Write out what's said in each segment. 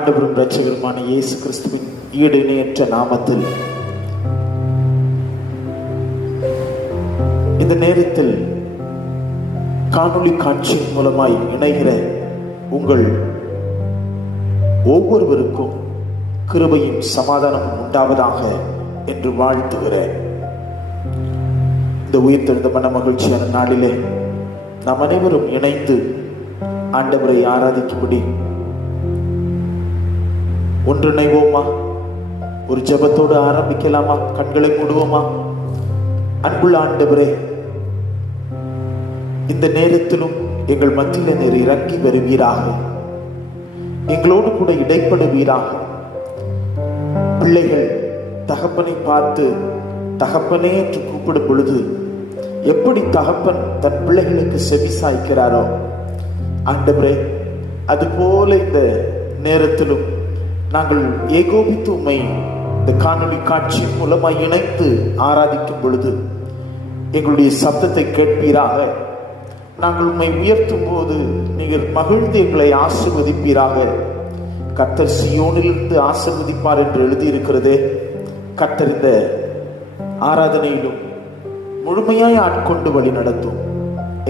ஆண்டவரும் இரட்சகருமான இயேசு கிறிஸ்துவின் ஈடு இணையற்ற நாமத்தில் இந்த நேரத்தில் காணொளி காட்சியின் மூலமாய் இணைகிற உங்கள் ஒவ்வொருவருக்கும் கிருபையும் சமாதானமும் உண்டாவதாக என்று வாழ்த்துகிறேன். இந்த உயிர்த்தெழுந்த மன மகிழ்ச்சியான நாளிலே நாம் அனைவரும் இணைந்து ஆண்டவரை ஆராதிக்கும்படி ஒன்றிணைவோமா? ஒரு ஜெபத்தோடு ஆரம்பிக்கலாமா? கண்களை மூடுவோமா? அன்புள்ள ஆண்டவரே, இந்த நேரத்திலும் எங்கள் மத்தியில் நீர் இறங்கி வருவீராக, எங்களோடு கூட இடைப்படுவீராக. பிள்ளைகள் தகப்பனை பார்த்து தகப்பனே என்று கூப்பிடும் பொழுது எப்படி தகப்பன் தன் பிள்ளைகளுக்கு செவி சாய்க்கிறாரோ ஆண்டவரே, அதுபோல இந்த நேரத்திலும் நாங்கள் ஏகோபித்து உம்மை இந்த காணொளி காட்சி மூலமாய் இணைத்து ஆராதிக்கும் பொழுது எங்களுடைய சத்தத்தை கேட்பீராக. நாங்கள் உம்மை உயர்த்தும் போது நீங்கள் மகிழ்ந்து எங்களை ஆசீர்வதிப்பீராக. கர்த்தர் சீயோனிலிருந்து ஆசீர்வதிப்பார் என்று எழுதியிருக்கிறதே. கர்த்தர் இந்த ஆராதனையிலும் முழுமையாய் ஆட்கொண்டு வழி நடத்தும்.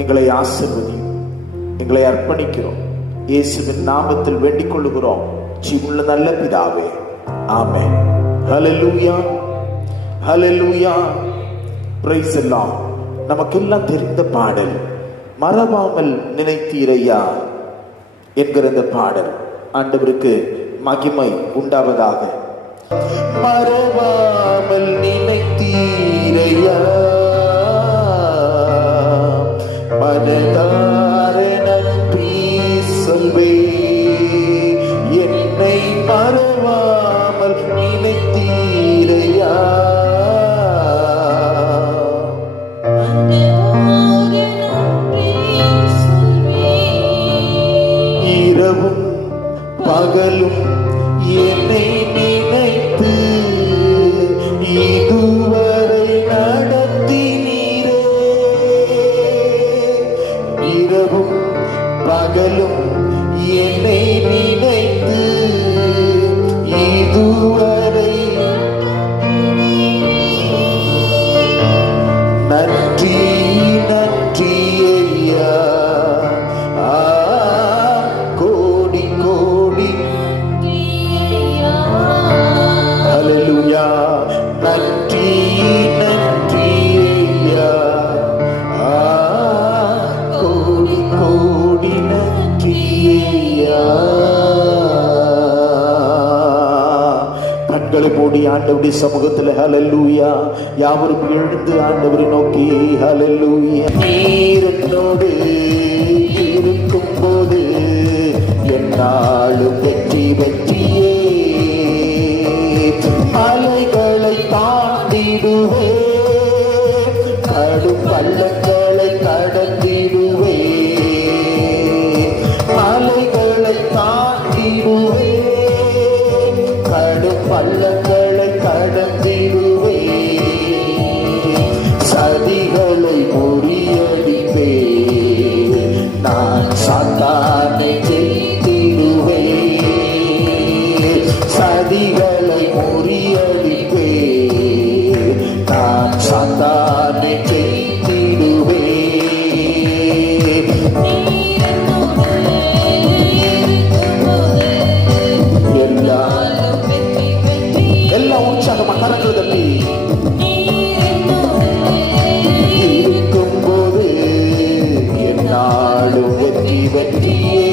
எங்களை ஆசீர்வதியும். எங்களை அர்ப்பணிக்கிறோம். இயேசுவின் நாமத்தில் வேண்டிக் கொள்ளுகிறோம் ஜீவனுள்ள நல்ல பிதாவே, ஆமென். ஹல்லேலூயா, ஹல்லேலூயா, பிரைஸ் தி லார்ட். நமக்கெல்லாம் தெரிந்த பாடல், மறவாமல் நினைத்தீரையா என்கிற இந்த பாடல். ஆண்டவருக்கு மகிமை உண்டாவதாக. மறவாமல் நினைத்தீரையா, மனதார நன்றி சொல்வே, என்னை மறவாமல் நினைத்தீரையா, இரவும் பகலும் என்னை நினைத்து இதுவரை நடத்தினீரே, இரவும் பகலும் என்னை நினைத்து இதுவரை நன்றி நன்றி ஐயா, கோடி கோடி ஹல்லேலூயா, நன்றி நன்றி ஐயா, கோடி கோடி நன்றி ஐயா. கண்களை மூடி ஆண்டவருடைய சமூகத்தில் ஹல்லேலூயா யாவரும் எழுந்து ஆண்டவரை நோக்கி ஹல்லேலூயா. நீர் என்னோடு இருக்கும் போது என்னாலும் வெற்றி வெற்றியே, அலைகளை தாண்டிடுவே, கடும் பள்ளங்களை கடந்திடுவே, அலைகளை தாண்டிடுவே, கடும் பள்ளங்களை கடந்திடுவே, சதிகளை முறியடிப்பே, நான் சாத்தானை ஜெயித்திடுவே, சதிகளை முறியடிப்பே, நான் சாத்தானை ஜெயித்திடுவே. எல்லாம் உற்சாகமா கரங்கள் தட்டி இருக்கும்போது என்னாலும் வெற்றி வெற்றியே,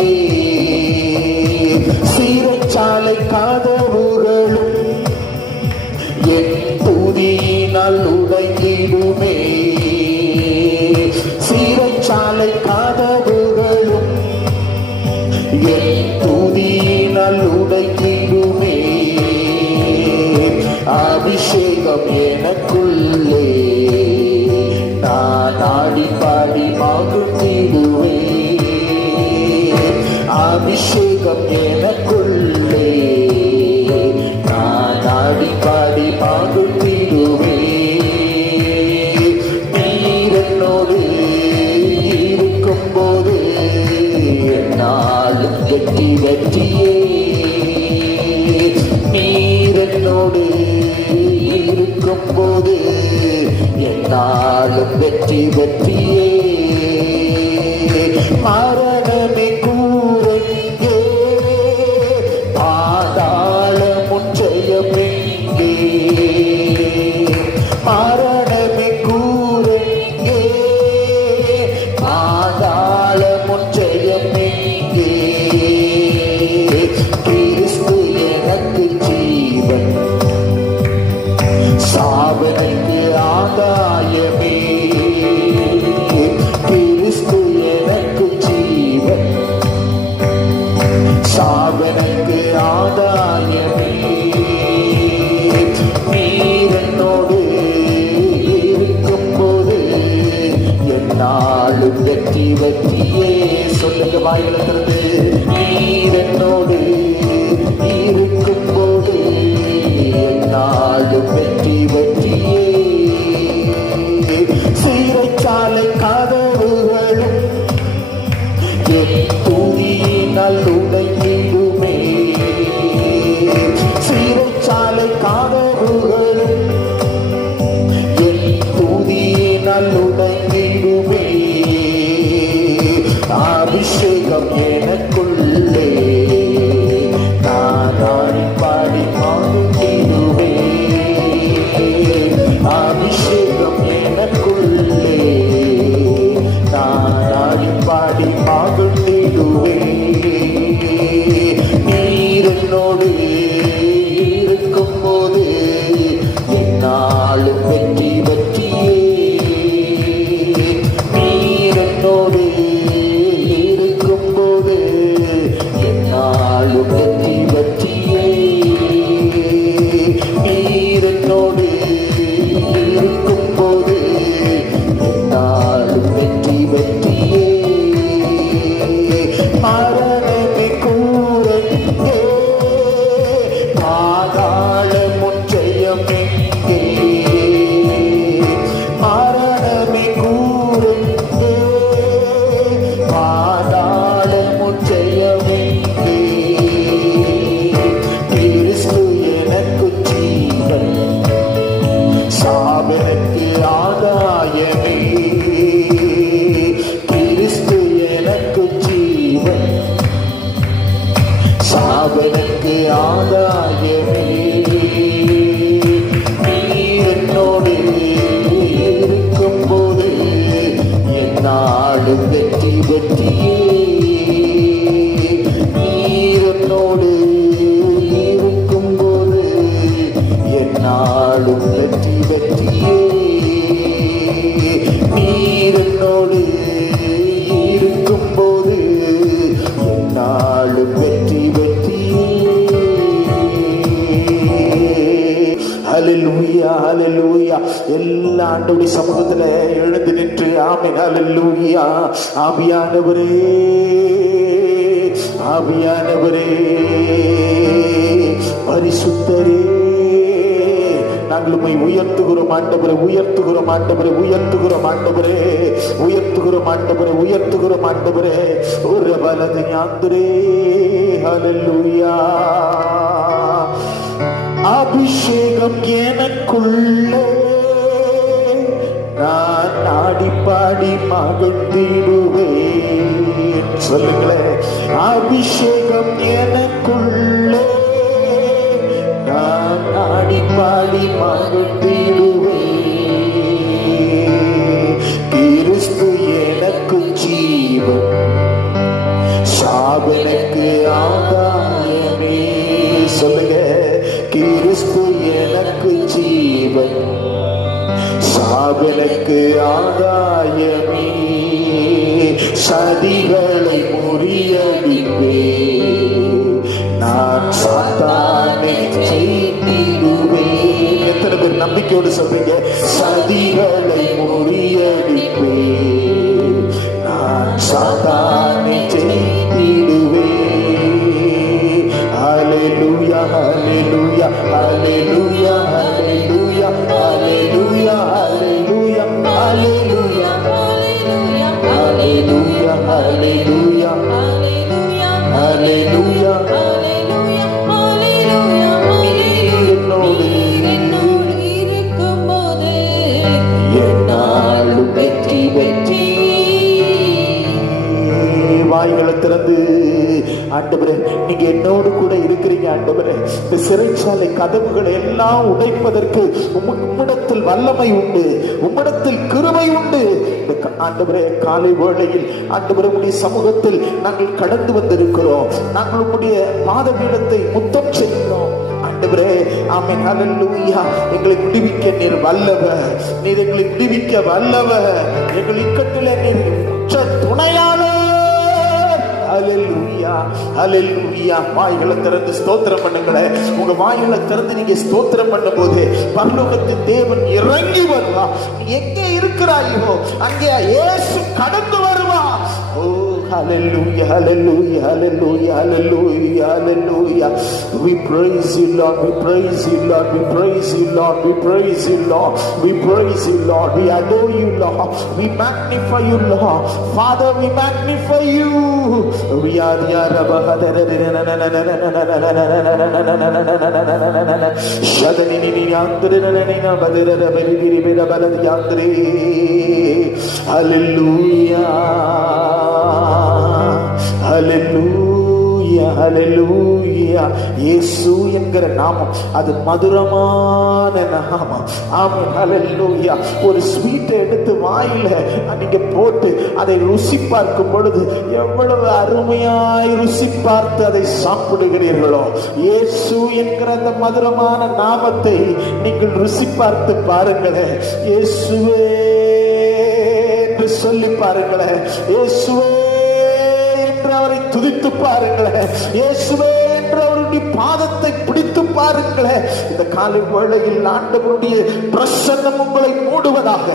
சீரச்சாலை கதவுகளும் என் துதியினால் உடைந்திடுமே, சீரச்சாலை கதவுகளும் என் துதியினால் உடைந்திடுமே, அபிஷேகம் எனக்குள்ளே நான் ஆடி பாடி மகிழ்ந்திடுவே, அபிஷேகம் எனக்குள்ளே நான் ஆடி பாடி மகிழ்ந்திடுவே. நீர் என்னோடு இருக்கும் போது என்னால் வெற்றி வெற்றியே, இருக்கும் போது என்னாலும் வெற்றி வெற்றியே. மரணமே கூறெங்கே, பாதாள முற்றையமெங்கே. மரணமே கூறெங்கே, பாதாள முற்றையமெங்கே. கிறிஸ்து எனக்கு ஜீவன், சாவனுக்கு ஆதாயமே. கிறிஸ்து எனக்கு ஜீவன், சாவனுக்கு ஆதாயமே. நீர் என்னோடு இருக்கும்போது என்னாலும் வெற்றி வெற்றியே. சொல்லுங்க வாயிலிருந்து, நீர் என்னோடு இருக்கும்போது என்னாலும் வெற்றி வெற்றியே. சிறைச்சாலை கதவுகளும் என் துதியினால் உடைந்திடுமே. சிறைச்சாலை கதவுகளும் என் துதியினால் உடைந்திடுமே. அபிஷேகம் எனக்குள்ளே, நான் பாடி மாறிடுவே. அபிஷேகம் எனக்குள்ளே, நான் பாடி மகிழ்ந்திடுவே. நீர் என்னோடு இருக்கும் போது என்னாலும் வெற்றி வெற்றியே. நீர் என்னோடு இருக்கும் போது என்னாலும் வெற்றி வெற்றியே. நீர் என்னோடு இருக்கும் போது என்னாலும் வெற்றி வெற்றியே. மரணமே கூறெங்கே, பாதாள முற்றையமெங்கே. மரணமே கூறெங்கே, பாதாள முற்றையமெங்கே. கிறிஸ்து எனக்கு ஜீவன், சாவனுக்கு ஆதாயமே. கிறிஸ்து எனக்கு ஜீவன், சாவனுக்கு ஆதாயமே. நீர் என்னோடு இருக்கும் போது என்னாலும் வெற்றி வெற்றியே. நீர் என்னோடு இருக்கும் போது என்னாலும் வெற்றி வெற்றியே. நீர் என்னோடு இருக்கும் போது என்னாலும் வெற்றி வெற்றியே. ஹல்லேலூயா ஹல்லேலூயா. எல்லா ஆண்டவருடைய சமூகத்துல எழுந்து நின்று ஆமென் ஹல்லேலூயா. ஆவியானவரே ஆவியானவரே பரிசுத்தரே, நாங்கள் உம்மை உயர்த்துகிறோம் ஆண்டவரே, உயர்த்துகிறோம் ஆண்டவரே, உயர்த்துகிறோம் ஆண்டவரே, உயர்த்துகிறோம் ஆண்டவரே, உயர்த்துகிறோம் ஆண்டவரே. ஒரு வலது ஞாந்தரே ஹல்லேலூயா. அபிஷேகம் எனக்குள்ளே, நான் நாடி பாடி மகிழ்ந்திடுவேன். சொல்லுங்களேன், அபிஷேகம் எனக்குள்ளே, நான் நாடி பாடி மகிழ்ந்திடுவேன். கிறிஸ்து எனக்கு ஜீவன், சாவனுக்கு ஆதாயமே. சொல்லுங்க, கிறிஸ்து எனக்கு ஜீவன், சாவனுக்கு ஆதாயமே. சதிகளை முறியடிப்பே, நான் சாத்தானை ஜெயித்திடுவேன். எத்தனை பேர் நம்பிக்கையோடு சொல்றீங்க? சதிகளை முறியடிப்பே, நான் சாத்தானை ஜெயித்திடுவேன். ஹல்லேலூயா ஹல்லேலூயா ஹல்லேலூயா ஹல்லேலூயா ஹல்லேலூயா ஹல்லேலூயா ஹல்லேலூயா ஹல்லேலூயா ஹல்லேலூயா ஹல்லேலூயா ஹல்லேலூயா. என்னோடு இருக்கும் வாய்களை திறந்து ஆண்டவரே, நீங்க என்னோடு கூட இருக்கிறீங்க ஆண்டவரே. இந்த சிறைச்சாலை கதவுகளை எல்லாம் உடைப்பதற்கு உம்மிடத்தில் வல்லமை உண்டு, உம்மிடத்தில் கிருபை உண்டு. ஆண்டவரே, காலை வேளையில் ஆண்டவரே உம்முடைய சமூகத்தில் நாங்கள் கடந்து வந்திருக்கிறோம். நாங்கள் உம்முடைய பாதபீடத்தை முத்தம் செய்கிறோம் ஆண்டவரே. ஆமென், ஹல்லேலூயா. எங்களை விடுவிக்க நீர் வல்லவர், நீர் எங்களை விடுவிக்க வல்லவர். எங்கள் இக்கட்டிலே நீர் துணையாளர். ஹல்லேலூயா, ஹல்லேலூயா. வாய்களை திறந்து ஸ்தோத்திரம் பண்ணுங்களேன். உங்க வாய்களை திறந்து நீங்க ஸ்தோத்திரம் பண்ணும் போது பரலோகத்தின் தேவன் இறங்கி வருவா. நீ எங்கே இருக்கிறாயோ அங்கே இயேசு கடந்து வருவா. ஓ hallelujah, hallelujah, hallelujah, hallelujah, hallelujah. We praise you Lord, we praise you Lord, we praise you Lord, we praise you Lord, we praise you Lord, we adore you Lord, we magnify you Lord. Father, we magnify you. We are the hallelujah, hallelujah, hallelujah. இயேசு என்கிற நாமம் அது மதுரமான நாமம். ஆமென், ஹல்லேலூயா. ஒரு ஸ்வீட்டை எடுத்து வாயில நீங்க போட்டு அதை ருசி பார்க்கும் பொழுது எவ்வளவு அருமையாய் ருசி பார்த்து அதை சாப்பிடுகிறீர்களோ, இயேசு என்கிற அந்த மதுரமான நாமத்தை நீங்கள் ருசி பார்த்து பாருங்களேன். இயேசுவே என்று சொல்லி பாருங்களேன். இயேசுவே என்று அவரை துதித்து பாருங்களேன். இயேசுவே என்று அவருடைய பாதத்தை பிடித்து பாருங்களேன். இந்த காலை வேளையில் ஆண்டவருடைய பிரசன்னம் உங்களை மூடுவதாக.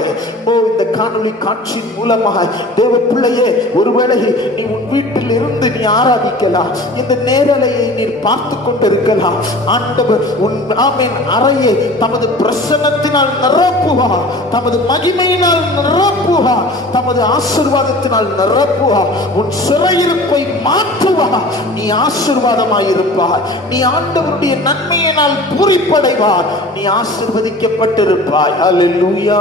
ஓ, இந்த காணொளி காட்சியின் மூலமாக தேவ பிள்ளையே, ஒருவேளை நீ உன் வீட்டில் இருந்து நீ ஆராதிக்கலாம். இந்த நேரலையை நீ பார்த்து கொண்டிருக்கலாம். ஆண்டவர் உன் ஆமென் அறையை தமது பிரசன்னத்தினால் நிரப்புவார், தமது மகிமையினால் நிரப்புவார், தமது ஆசீர்வாதத்தினால் நிரப்புவார். உன் சிறையிருப்பை மாற்றுவார். நீ ஆசீர்வாதமாயிருப்பார். நீ ஆண்டவருடைய நன்மையினால் பூரிப்படைவார். நீ ஆசீர்வதிக்கப்பட்டிருப்பாய். ஹல்லேலூயா.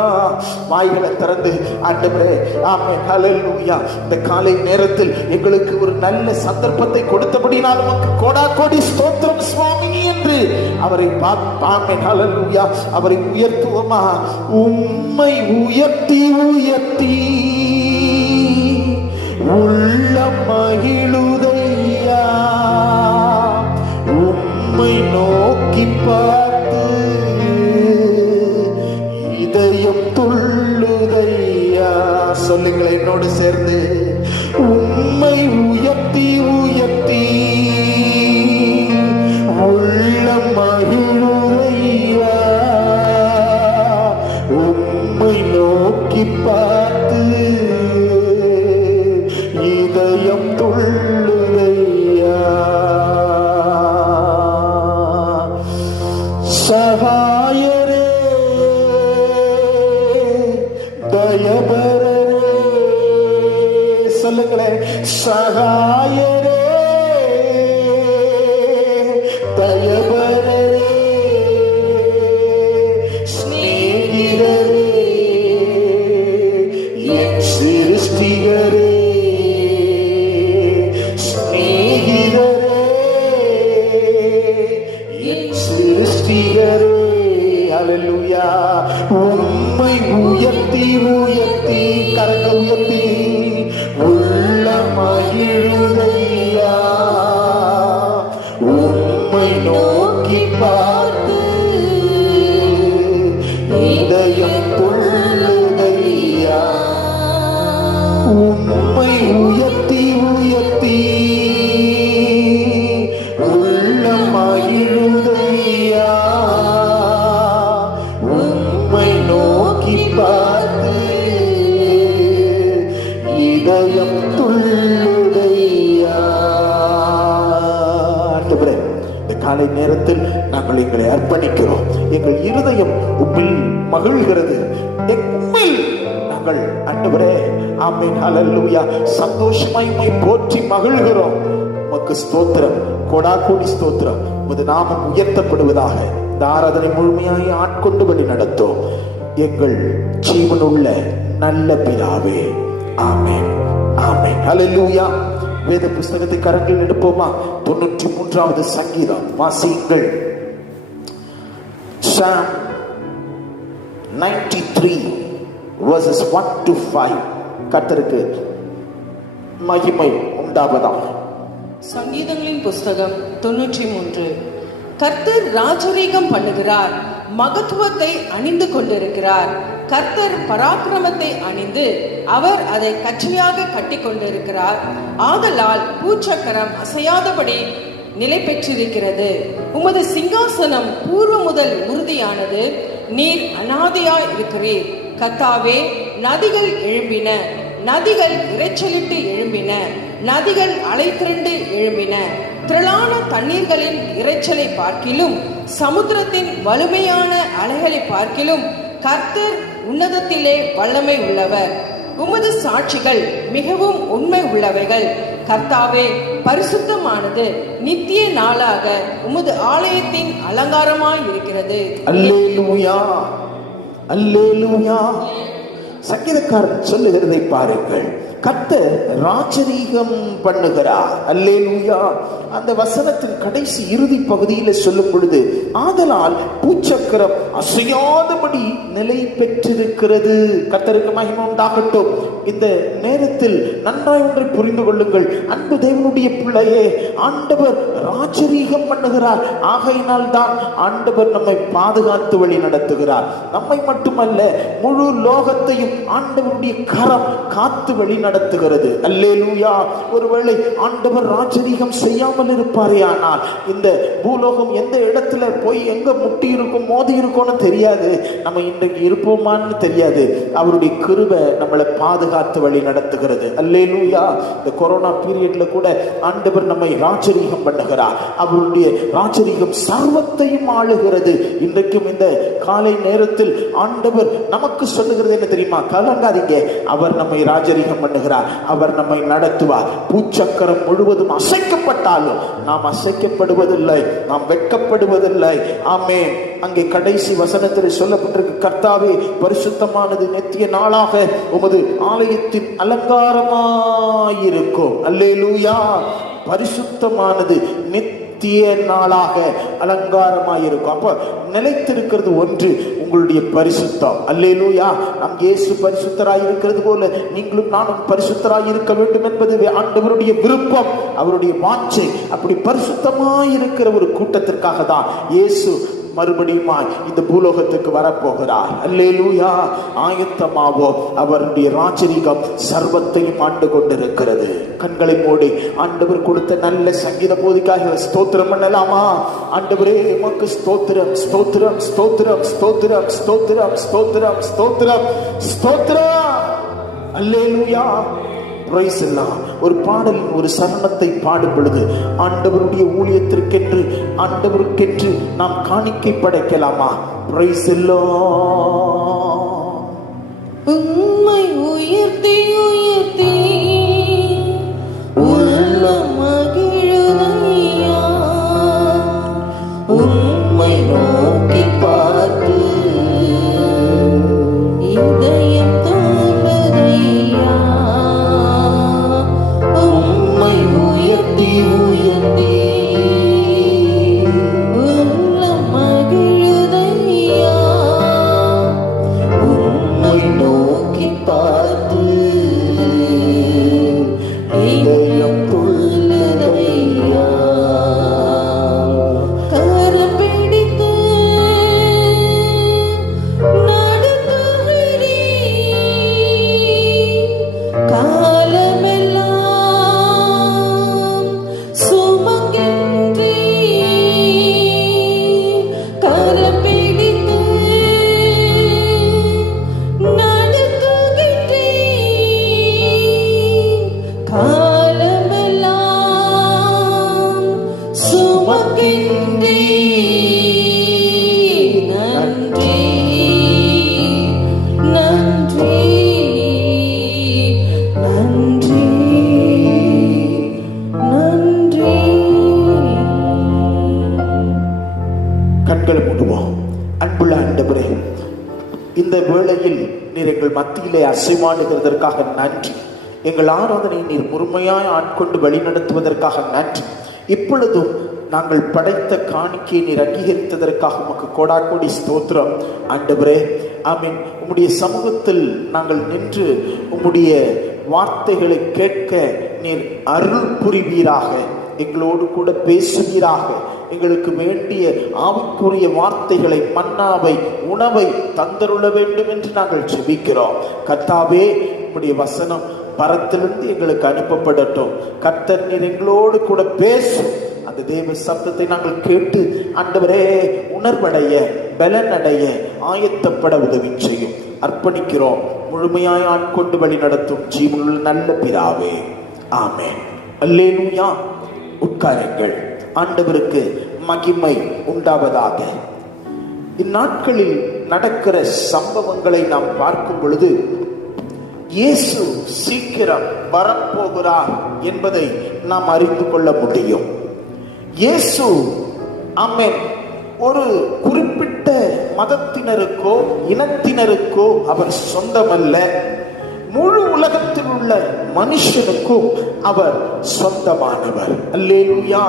வாய்களை திறந்து ஆண்டவரே, ஆமென், ஹல்லேலூயா. இந்த காலை நேரத்தில் எங்களுக்கு ஒரு நல்ல சந்தர்ப்பத்தை கொடுத்தபடினால் உமக்கு கோடா கோடி ஸ்தோத்திரம் சுவாமி என்று அவரை ஆமென், ஹல்லேலூயா, அவரை உயர்த்துவோமா? உம்மை உயர்த்தி உயர்த்தி உள்ள மகிழுதையா, உம்மை நோக்கி பார்த்து இதயம் துள்ளுதையா. சொல்லுங்களேன் என்னோடு சேர்ந்து. உம்மை உயர்த்தி உயர்த்தி உள்ள மகிழுதையா, உம்மை நோக்கி பார்த்து இதயம் துள்ளுதையா. சகாயரே, தயபரரே, சொல்லுங்களேன். சகாயரே, தயபரரே, ஸ்நேகிதரே, என் சிருஷ்டிகரே, ஹல்லேலூயா. உம்மை உயர்த்தி உயர்த்தி கரங்கள் உயர்த்தி உள்ள மகிழுதையா, உம்மை நோக்கி பார்த்து இதயம் துள்ளுதையா. உம்மை உயர்த்தி உயர்த்தி உள்ள மகிழுதையா, உம்மை நோக்கி பார்த்து இதயம் துள்ளுதையா. ஆண்டவரே, இந்த காலை நேரத்தில் நாங்கள் எங்களை அர்ப்பணிக்கிறோம். எங்கள் இருதயம் உம்மில் மகிழ்கிறது. உம்மில் நாங்கள் ஆண்டவரே, ஆமென், ஹல்லேலூயா, சந்தோஷமாய் உம்மை போற்றி மகிழ்கிறோம். உமக்கு ஸ்தோத்திரம், கோடா கோடி ஸ்தோத்திரம். உமது நாமம் உயர்த்தப்படுவதாக. இந்த ஆராதனை முழுமையாய் ஆட்கொண்டு வழி நடத்தும் எங்கள் ஜீவனுள்ள நல்ல பிதாவே. ஆமென், ஆமென், ஹல்லேலூயா. வேத புஸ்தகத்தை கரங்களில் எடுப்போமா? 93வது சங்கீதம் வாசியுங்கள். Psalm 93 verses 1 to 5. கர்த்தருக்கு மகிமை உண்டாவதாக. சங்கீதங்களின் புஸ்தகம் 93. கர்த்தர் ராஜரீகம் பண்ணுகிறார், மகத்துவத்தை அணிந்து கொண்டிருக்கிறார். கர்த்தர் பராக்கிரமத்தை அணிந்து அவர் அதை கச்சையாக கட்டி கொண்டிருக்கிறார். ஆதலால் பூச்சக்கரம் அசையாதபடி நிலை பெற்றிருக்கிறது. உமது சிங்காசனம் பூர்வ முதல் உறுதியானது. நீர் அநாதியாய் இருக்கிறீர். கர்த்தாவே, நதிகள் எழும்பின, நதிகள் இரைச்சலிட்டு எழும்பின, நதிகள் அலைத்திரண்டு எழும்பின. திரளான தண்ணீர்களின் இரைச்சலை பார்க்கிலும் சமுத்திரத்தின் வலிமையான அலைகளை பார்க்கிலும் கர்த்தர் உன்னதத்திலே வல்லமை உள்ளவர். உமது சாட்சிகள் மிகவும் உண்மை உள்ளவைகள். கர்த்தாவே, பரிசுத்தமானது நித்திய நாளாக உமது ஆலயத்தின் அலங்காரமாய் இருக்கிறது. அல்லேலூயா, அல்லேலூயா. சங்கீதக்காரன் சொல்லுகிறதை பாருங்கள். கர்த்தர் ராஜரீகம் பண்ணுகிறார். அல்லேலூயா. அந்த வசனத்தின் கடைசி இறுதி பகுதியில் சொல்லும் பொழுது, ஆதலால் பூச்சக்கரம் அசையாதபடி நிலை பெற்றிருக்கிறது. கர்த்தருக்கு மகிமை உண்டாகட்டும். இந்த நேரத்தில் நன்றாய் ஒன்றை புரிந்து கொள்ளுங்கள். அன்பு தேவனுடைய பிள்ளையே, ஆண்டவர் ராஜரீகம் பண்ணுகிறார். ஆகையினால் தான் ஆண்டவர் நம்மை பாதுகாத்து வழி நடத்துகிறார். நம்மை மட்டுமல்ல, முழு லோகத்தையும் ஆண்டவருடைய கரம் காத்து வழி நடத்துகிறது. அல்லேலூயா. ஒருவேளை ஆண்டவர் ராஜரீகம் செய்யாமல் இருப்பாரே ஆனால் இந்த பூலோகம் எந்த இடத்துல போய் எங்க முட்டி இருக்கும், மோதி இருக்கும்னு தெரியாது. நம்ம இன்றைக்கு இருப்போமான்னு தெரியாது. அவருடைய கிருபை நம்மளை பாதுகாத்து வழி நடத்துகிறது. அல்லேலூயா. இந்த கொரோனா பீரியட்ல கூட ஆண்டவர் நம்மை ராஜரீகம் பண்ணுகிறார். அவருடைய ராஜரீகம் சர்வத்தையும் ஆளுகிறது. இன்றைக்கும் இந்த காலை நேரத்தில் ஆண்டவர் நமக்கு சொல்லுகிறது என்ன தெரியுமா? கலங்காதீங்க, அவர் நம்மை ராஜரீகம் பண்ணுகிறார், அவர் நம்மை நடத்துவார். பூச்சக்கரம் முழுவதும் அசைக்கப்பட்டாலும் நாம் அசைக்கப்படுவதில்லை, நாம் வெட்கப்படுவதில்லை. ஆமென். அங்கே கடைசி வசனத்தில் சொல்லப்பட்டிருக்கு, கர்த்தாவே, பரிசுத்தமானது நித்திய நாளாக உமது ஆலயத்தின் அலங்காரமாயிருக்கும். அல்லேலூயா. பரிசுத்தமானது நித்திய நாளாக அலங்காரமாயிருக்கும். அப்ப நிலைத்திருக்கிறது ஒன்று, உங்களுடைய பரிசுத்தம். அல்லேலூயா. நம் இயேசு பரிசுத்தராய் இருக்கிறது போல நீங்களும் நானும் பரிசுத்தராய் இருக்க வேண்டும் என்பது ஆண்டவருடைய விருப்பம், அவருடைய வாஞ்சை. அப்படி பரிசுத்தமாய் இருக்கிற ஒரு கூட்டத்திற்காக தான் இயேசு மறுபடியும் இந்த பூலோகத்துக்கு வரப்போகிறார். அல்லேலூயா. ஆயத்தமாவோ, அவருடைய ராஜரீகம் சர்வத்தையும் ஆண்டு கொண்டிருக்கிறது. கண்களை மூடி ஆண்டவர் கொடுத்த நல்ல சங்கீத போதிக்காக ஸ்தோத்திரம் பண்ணலாமா? ஆண்டவரே, உமக்கு ஸ்தோத்திரம், ஸ்தோத்திரம், ஸ்தோத்திரம், ஸ்தோத்திரம், ஸ்தோத்திரம், ஸ்தோத்திரம், ஸ்தோத்திரம், ஸ்தோத்திரம். அல்லேலூயா. ஒரு பாடலின் ஒரு சரணத்தை பாடும் பொழுது ஆண்டவருடைய ஊழியத்திற்கென்று, ஆண்டவருக்கென்று நாம் காணிக்கை படைக்கலாமா? பிரைஸ் எல்லாம் உம்மை உயர்த்தி உயர்த்தி உள்ள மகிழுதையா, உம்மை நோக்கி பார்த்து இதயம் தோன்றுதையா. உம்மை உயர்த்தி உயர்த்தி உள்ள மகிழுதையா, உம்மை நோக்கி பார்த்து இதயம் துள்ளுதையா. கரம் பிடித்து நடத்துகிறீர், காலமெல்லாம் சுமக்கின்றீர். கரம் பிடித்து நடத்துகின்றீர், காலமெல்லாம் சுமக்கின்றீர். நன்றி, நன்றி, நன்றி, நன்றி. கண்களை மூடுவோம். அன்புள்ள ஆண்டவரே, இந்த வேளையில் நீர் எங்கள் மத்தியிலே அசைவாடுகிறதற்காக நன்றி. எங்கள் ஆராதனை நீர் முழுமையாய் ஆட்கொண்டு வழிநடத்துவதற்காக நன்றி. இப்பொழுதும் நாங்கள் படைத்த காணிக்கையை நீர் அங்கீகரித்ததற்காக உமக்கு கோடாகோடி ஸ்தோத்திரம் ஆண்டவரே. ஆமீன். உம்முடைய சமூகத்தில் நாங்கள் நின்று உம்முடைய வார்த்தைகளை கேட்க நீர் அருள் புரிவீராக. எங்களோடு கூட பேசுவீராக. எங்களுக்கு வேண்டிய ஆவிக்குரிய வார்த்தைகளை, மன்னாவை, உணவை தந்தருள வேண்டும் என்று நாங்கள் ஜெபிக்கிறோம். கர்த்தாவே, உம்முடைய வசனம் பரத்திலிருந்து எங்களுக்கு அனுப்பப்படட்டும். கர்த்தர் நீர் எங்களோடு கூட பேசும். அந்த தேவ சப்தத்தை நாங்கள் கேட்டு ஆண்டவரே உணர்வடைய, பலனடைய, ஆயத்தப்பட உதவி செய்யும். அர்ப்பணிக்கிறோம். முழுமையாய் ஆட்கொண்டு வழி நடத்தும் ஜீவனுள்ள நல்ல பிதாவே, ஆமென். அல்லேலூயா. உட்காருங்கள். ஆண்டவருக்கு மகிமை உண்டாவதாக. இந்நாட்களில் நடக்கிற சம்பவங்களை நாம் பார்க்கும் பொழுது இயேசு சீக்கிரம் வரப்போகிறார் என்பதை நாம் அறிந்து கொள்ள முடியும். இயேசு ஆமென் ஒரு குறிப்பிட்ட மதத்தினருக்கோ இனத்தினருக்கோ அவர் சொந்தமல்ல. முழு உலகத்தில் உள்ள மனுஷனுக்கும் அவர் சொந்தமானவர். அல்லேலூயா.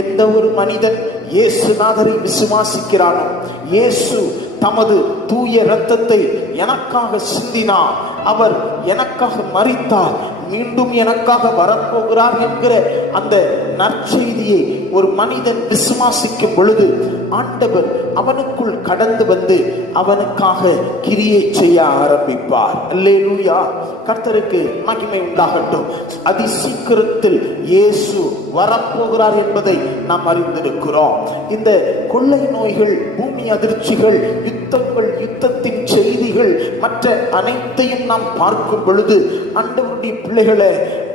எந்த ஒரு மனிதன் இயேசுநாதரை விசுவாசிக்கிறானோ, இயேசு தமது தூய இரத்தத்தை எனக்காக சிந்தினார், அவர் எனக்காக மரித்தார், மீண்டும் எனக்காக வரப்போகிறார் என்கிற அந்த நற்செய்தியை ஒரு மனிதன் விசுவாசிக்கும் பொழுது ஆண்டவர் அவனுக்குள் கடந்து வந்து அவனுக்காக கிரியை செய்ய ஆரம்பிப்பார். அல்லேலூயா. கர்த்தருக்கு மகிமை உண்டாகட்டும். அதி சீக்கிரத்தில் இயேசு வரப்போகிறார் என்பதை நாம் அறிந்திருக்கிறோம். இந்த கொள்ளை நோய்கள், பூமி அதிர்ச்சிகள், யுத்தங்கள், யுத்தத்தின் செய்திகள், மற்ற அனைத்தையும் நாம் பார்க்கும் பொழுது ஆண்டவருடைய பிள்ளைகளை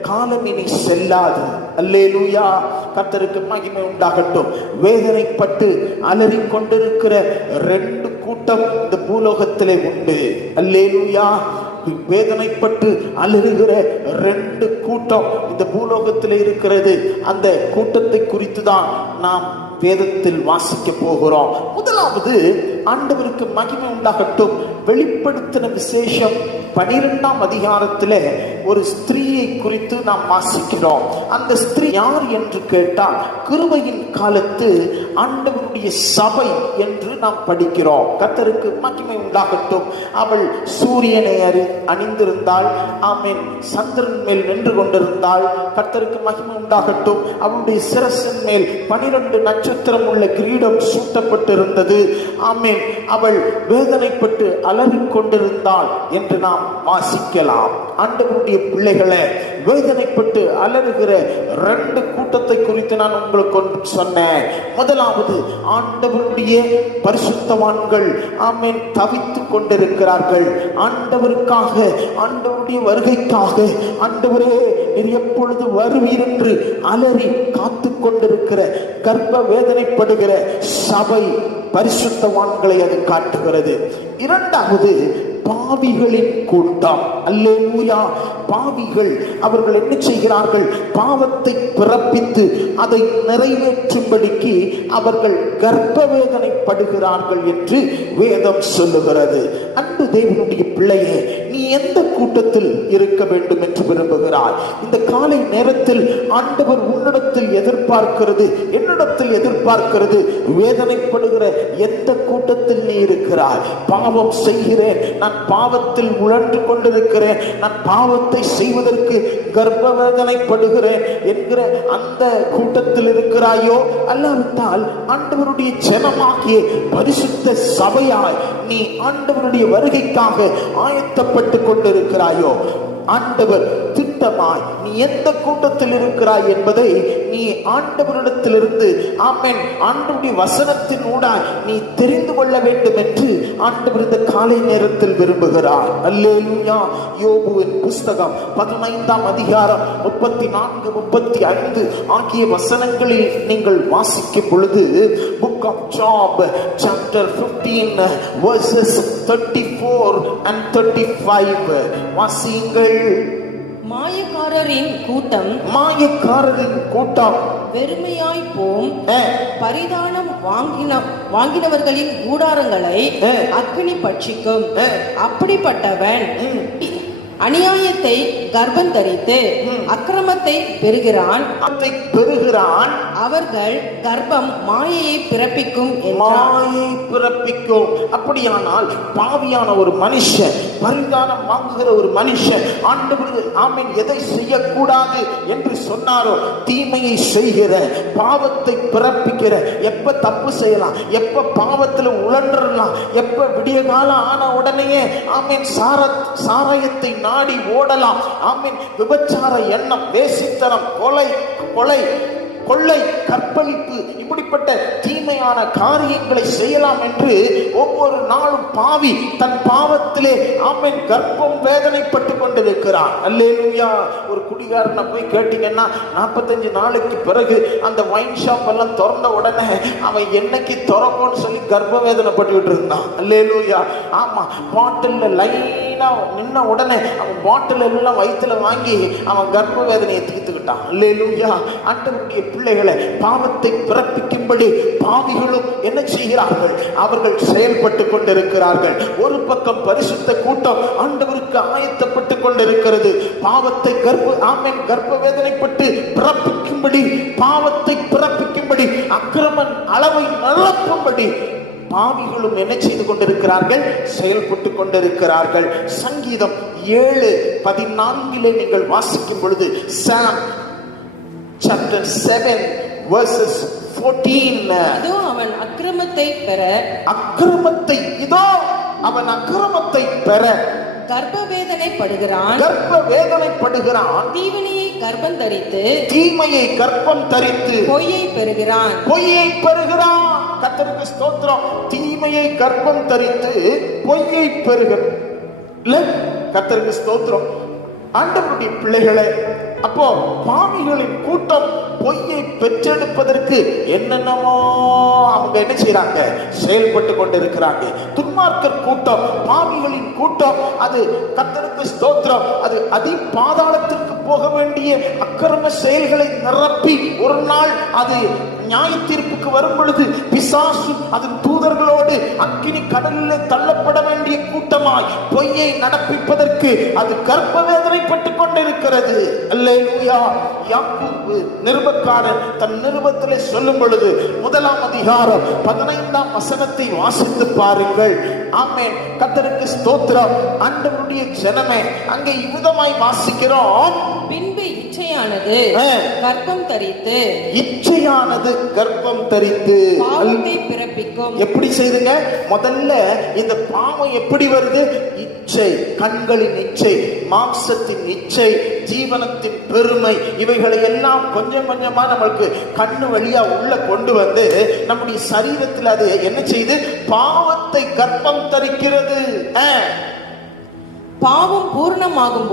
காலம் இனி செல்லாது. அல்லேலூயா. கர்த்தருக்கு மகிமை உண்டாகட்டும். வேதனைப்பட்டு அலறிக் கொண்டிருக்கிற 2 கூட்டம் இந்த பூலோகத்திலே உண்டு. அல்லேலூயா. வேதனைப்பட்டு அலறுகிற 2 கூட்டம் இந்த பூலோகத்தில் இருக்கிறது. அந்த கூட்டத்தை குறித்து தான் நாம் வேதத்தில் வாசிக்க போகிறோம். முதலாவது, ஆண்டவருக்கு மகிமை உண்டாகட்டும், வெளிப்படுத்தின விசேஷம் 12ஆம் அதிகாரத்தில் ஒரு ஸ்திரீயை குறித்து நாம் வாசிக்கிறோம். அந்த ஸ்திரீ யார் என்று கேட்டால், கிருபையின் காலத்து ஆண்டவருடைய சபை என்று நாம் படிக்கிறோம். கர்த்தருக்கு மகிமை உண்டாகட்டும். அவள் சூரியனை அணிந்திருந்தாள். ஆமென். சந்திரன் மேல் நின்று கொண்டிருந்தாள். கர்த்தருக்கு மகிமை உண்டாகட்டும். அவளுடைய சிரசின் மேல் 12 நட்சத்திரம் உள்ள கிரீடம் சூட்டப்பட்டிருந்தது. ஆமென். அவள் வேதனைப்பட்டு அலறிக் கொண்டிருந்தாள் என்று நாம் வாசிக்கலாம். ஆண்டவருடைய பிள்ளைகளை, வேதனைப்பட்டு அலறுகிற 2 கூட்டத்தை குறித்து நான் உங்களுக்கு சொன்னேன். முதலாவது, ஆண்டவருடைய பரிசுத்தவான்கள் ஆமென் தவித்துக் கொண்டிருக்கிறார்கள். ஆண்டவருக்காக, ஆண்டவருடைய வருகைக்காக, ஆண்டவரே நீர் எப்பொழுது வருவீர் என்று அலறி காத்து கொண்டிருக்கிற, கர்ப்ப வேதனைப்படுகிற சபை பரிசுத்தவான்களை அது காட்டுகிறது. இரண்டாவது, பாவிகளின் கூட்டம். அல்லேலூயா. பாவிகள் அவர்கள் என்ன செய்கிறார்கள்? பாவத்தை பிறப்பித்து அதை நிறைவேற்றும்படிக்கு அவர்கள் கர்ப்ப வேதனைப்படுகிறார்கள் என்று வேதம் சொல்லுகிறது. அன்பு தேவனுடைய பிள்ளையே, நீ எந்த கூட்டத்தில் இருக்க வேண்டும் என்று விரும்புகிறாய்? இந்த காலை நேரத்தில் ஆண்டவர் உன்னிடத்தில் எதிர்பார்க்கிறது, என்னிடத்தில் எதிர்பார்க்கிறது, வேதனைப்படுகிற எந்த கூட்டத்தில் நீ இருக்கிறாய்? பாவம் செய்கிறேன், நான் பாவத்தில் உழன்று கொண்டிருக்கிறேன், நான் பாவத்தை செய்வதற்கு கர்ப்ப வேதனைப்படுகிறேன் என்கிற அந்த கூட்டத்தில் இருக்கிறாயோ? அல்லாவிட்டால் ஆண்டவருடைய ஜனமாகிய பரிசுத்த சபையாய் நீ ஆண்டவருடைய வருகைக்காக ஆயத்தப்பட்டு கொண்டிருக்கிறாயோ? ஆண்டவர் திட்டமாய் நீ எந்த கூட்டத்தில் இருக்கிறாய் என்பதை நீ ஆண்டவரிடத்திலிருந்து ஆமென் ஆண்டவருடைய வசனத்தின் ஊடாய் நீ தெரிந்து கொள்ள வேண்டும் என்று ஆண்டவர் இந்த காலை நேரத்தில் விரும்புகிறார். அல்லேலூயா. யோபுவின் புஸ்தகம் 15ஆம் அதிகாரம் 34, 35 ஆகிய வசனங்களில் நீங்கள் வாசிக்கும் பொழுது, book of Job chapter 15 verses 34 and 35 வாசியுங்கள். மாயக்காரரின் கூட்டம் வெறுமையாய் போம். பரிதானம் வாங்கினவர்களின் கூடாரங்களை அக்கினி பட்சிக்கும். அநியாயத்தை கர்ப்பம் தரித்து அக்கிரமத்தை பெறுகிறான். அவர்கள் கர்ப்பம் மாயையை பிறப்பிக்கும் என்றார். மாயை பிறப்பிக்கும். அப்படியானால் பாவியான ஒரு மனுஷன், பரிதானம் வாங்குகிற ஒரு மனுஷன் ஆண்டவர் ஆமென் எதை செய்யக்கூடாது என்று சொன்னாரோ தீமையை செய்கிற, பாவத்தை பிறப்பிக்கிற, எப்ப தப்பு செய்யலாம், எப்ப பாவத்துல உழன்றலாம், எப்ப விடிய காலம் ஆன உடனேயே ஆமென் சாராயத்தை நாடி ஓடலாம், ஆமென் விபச்சார எண்ணம், வேசித்தனம், கொலை, கொள்ளை, கற்பழிப்பு, இப்படிப்பட்ட தீமையான காரியங்களை செய்யலாம் என்று ஒவ்வொரு நாளும் பாவி தன் பாவத்திலே ஆமென் கர்ப்பம் வேதனைப்பட்டு கொண்டிருக்கிறான். அல்லேலூயா. ஒரு குடிகாரனை போய் கேட்டீங்கன்னா 45 நாளைக்கு பிறகு அந்த வைன் ஷாப் எல்லாம் திறந்த உடனே அவன் என்னைக்கு திறக்கும்னு சொல்லி கர்ப்ப வேதனைப்பட்டு இருந்தான். அல்லேலூயா. ஆமா, பாட்டில்ல லைனா நின்ன உடனே அவன் பாட்டில் எல்லாம் வயிற்றுல வாங்கி அவன் கர்ப்ப வேதனையை தீர்த்துக்கிட்டான். அல்லேலூயா. ஆண்டவருடைய பிள்ளைகளை பாவத்தை பிறப்பிக்கும்படி பாவிகளும் என்ன செய்கிறார்கள்? அவர்கள் செயல்பட்டு கொண்டிருக்கிறார்கள். ஒரு பக்கம் பரிசுத்த கூட்டம் ஆண்டவருக்கு ஆயத்தப்பட்டு கொண்டிருக்கிறது. பாவத்தை கர்ப்ப வேதனைப்பட்டு பிறப்பிக்கும்படி, பாவத்தை பிறப்பிக்கும்படி, அக்கிரமன் அளவை நிரப்பும்படி பாவிகளும் என்ன செய்து கொண்டிருக்கிறார்கள்? செயல்பட்டு கொண்டிருக்கிறார்கள். சங்கீதம் 7:14 நீங்கள் வாசிக்கும் பொழுது, சாம் chapter 7 verses 14, இதோ அவன் அக்கிரமத்தை பெற கர்ப்ப வேதனைப்படுகிறான். தீமையை கர்ப்பம் தரித்து பொய்யை பெறுகிறான். கர்த்தருக்கு ஸ்தோத்திரம். தீமையை கர்ப்பம் தரித்து பொய்யை பெறுகிறான். கர்த்தருக்கு ஸ்தோத்திரம். ஆண்டவருடைய பிள்ளைகளே, அப்போ பாவிகளின் கூட்டம் பொய்யை பெற்றெடுப்பதற்கு என்னென்னமோ அவங்க என்ன செய்யறாங்க? செயல்பட்டு கொண்டிருக்கிறாங்க. துன்மார்க்கர் கூட்டம், பாவிகளின் கூட்டம், அது கர்த்தருக்கு ஸ்தோத்திரம், அது அதிபாதாளத்திற்கு போக வேண்டிய அக்கிரம செயல்களை நிரப்பி ஒரு நாள் அது நியாய தீர்ப்புக்கு வரும் பொழுது பிசாசு அதன் தூதர்களோடு அக்கினி கடலில் தள்ளப்பட வேண்டிய கூட்டமாய் பொய்யை நடப்பிப்பதற்கு அது கர்ப்ப வேதனைப்பட்டு கொண்டிருக்கிறது. அல்லேலூயா. யாக்கோபு நிருபக்காரன் தன் நிருபத்திலே சொல்லும் பொழுது 1 அதிகாரம் 15 வசனத்தை வாசித்து பாருங்கள். ஆமென். கர்த்தருக்கு ஸ்தோத்திரம். ஆண்டவருடைய ஜனமே, அங்கே இவ்விதமாய் வாசிக்கிறோம். பின்பு இச்சையானது கர்ப்பம் தரித்து பாவத்தை பிறப்பிக்கும். எப்படி செய்துங்க? முதல்ல இந்த பாவம் எப்படி வருது? இச்சை, கண்களின் இச்சை, மாம்சத்தின் இச்சை, ஜீவனத்தின் பெருமை, இவைகளை எல்லாம் கொஞ்சம் கொஞ்சமா நம்மளுக்கு கண்ணு வழியா உள்ள கொண்டு வந்து நம்முடைய சரீரத்தில் அது என்ன செய்து? பாவத்தை கர்ப்பம் தரிக்கிறது. பாவம் பூர்ணமாகும்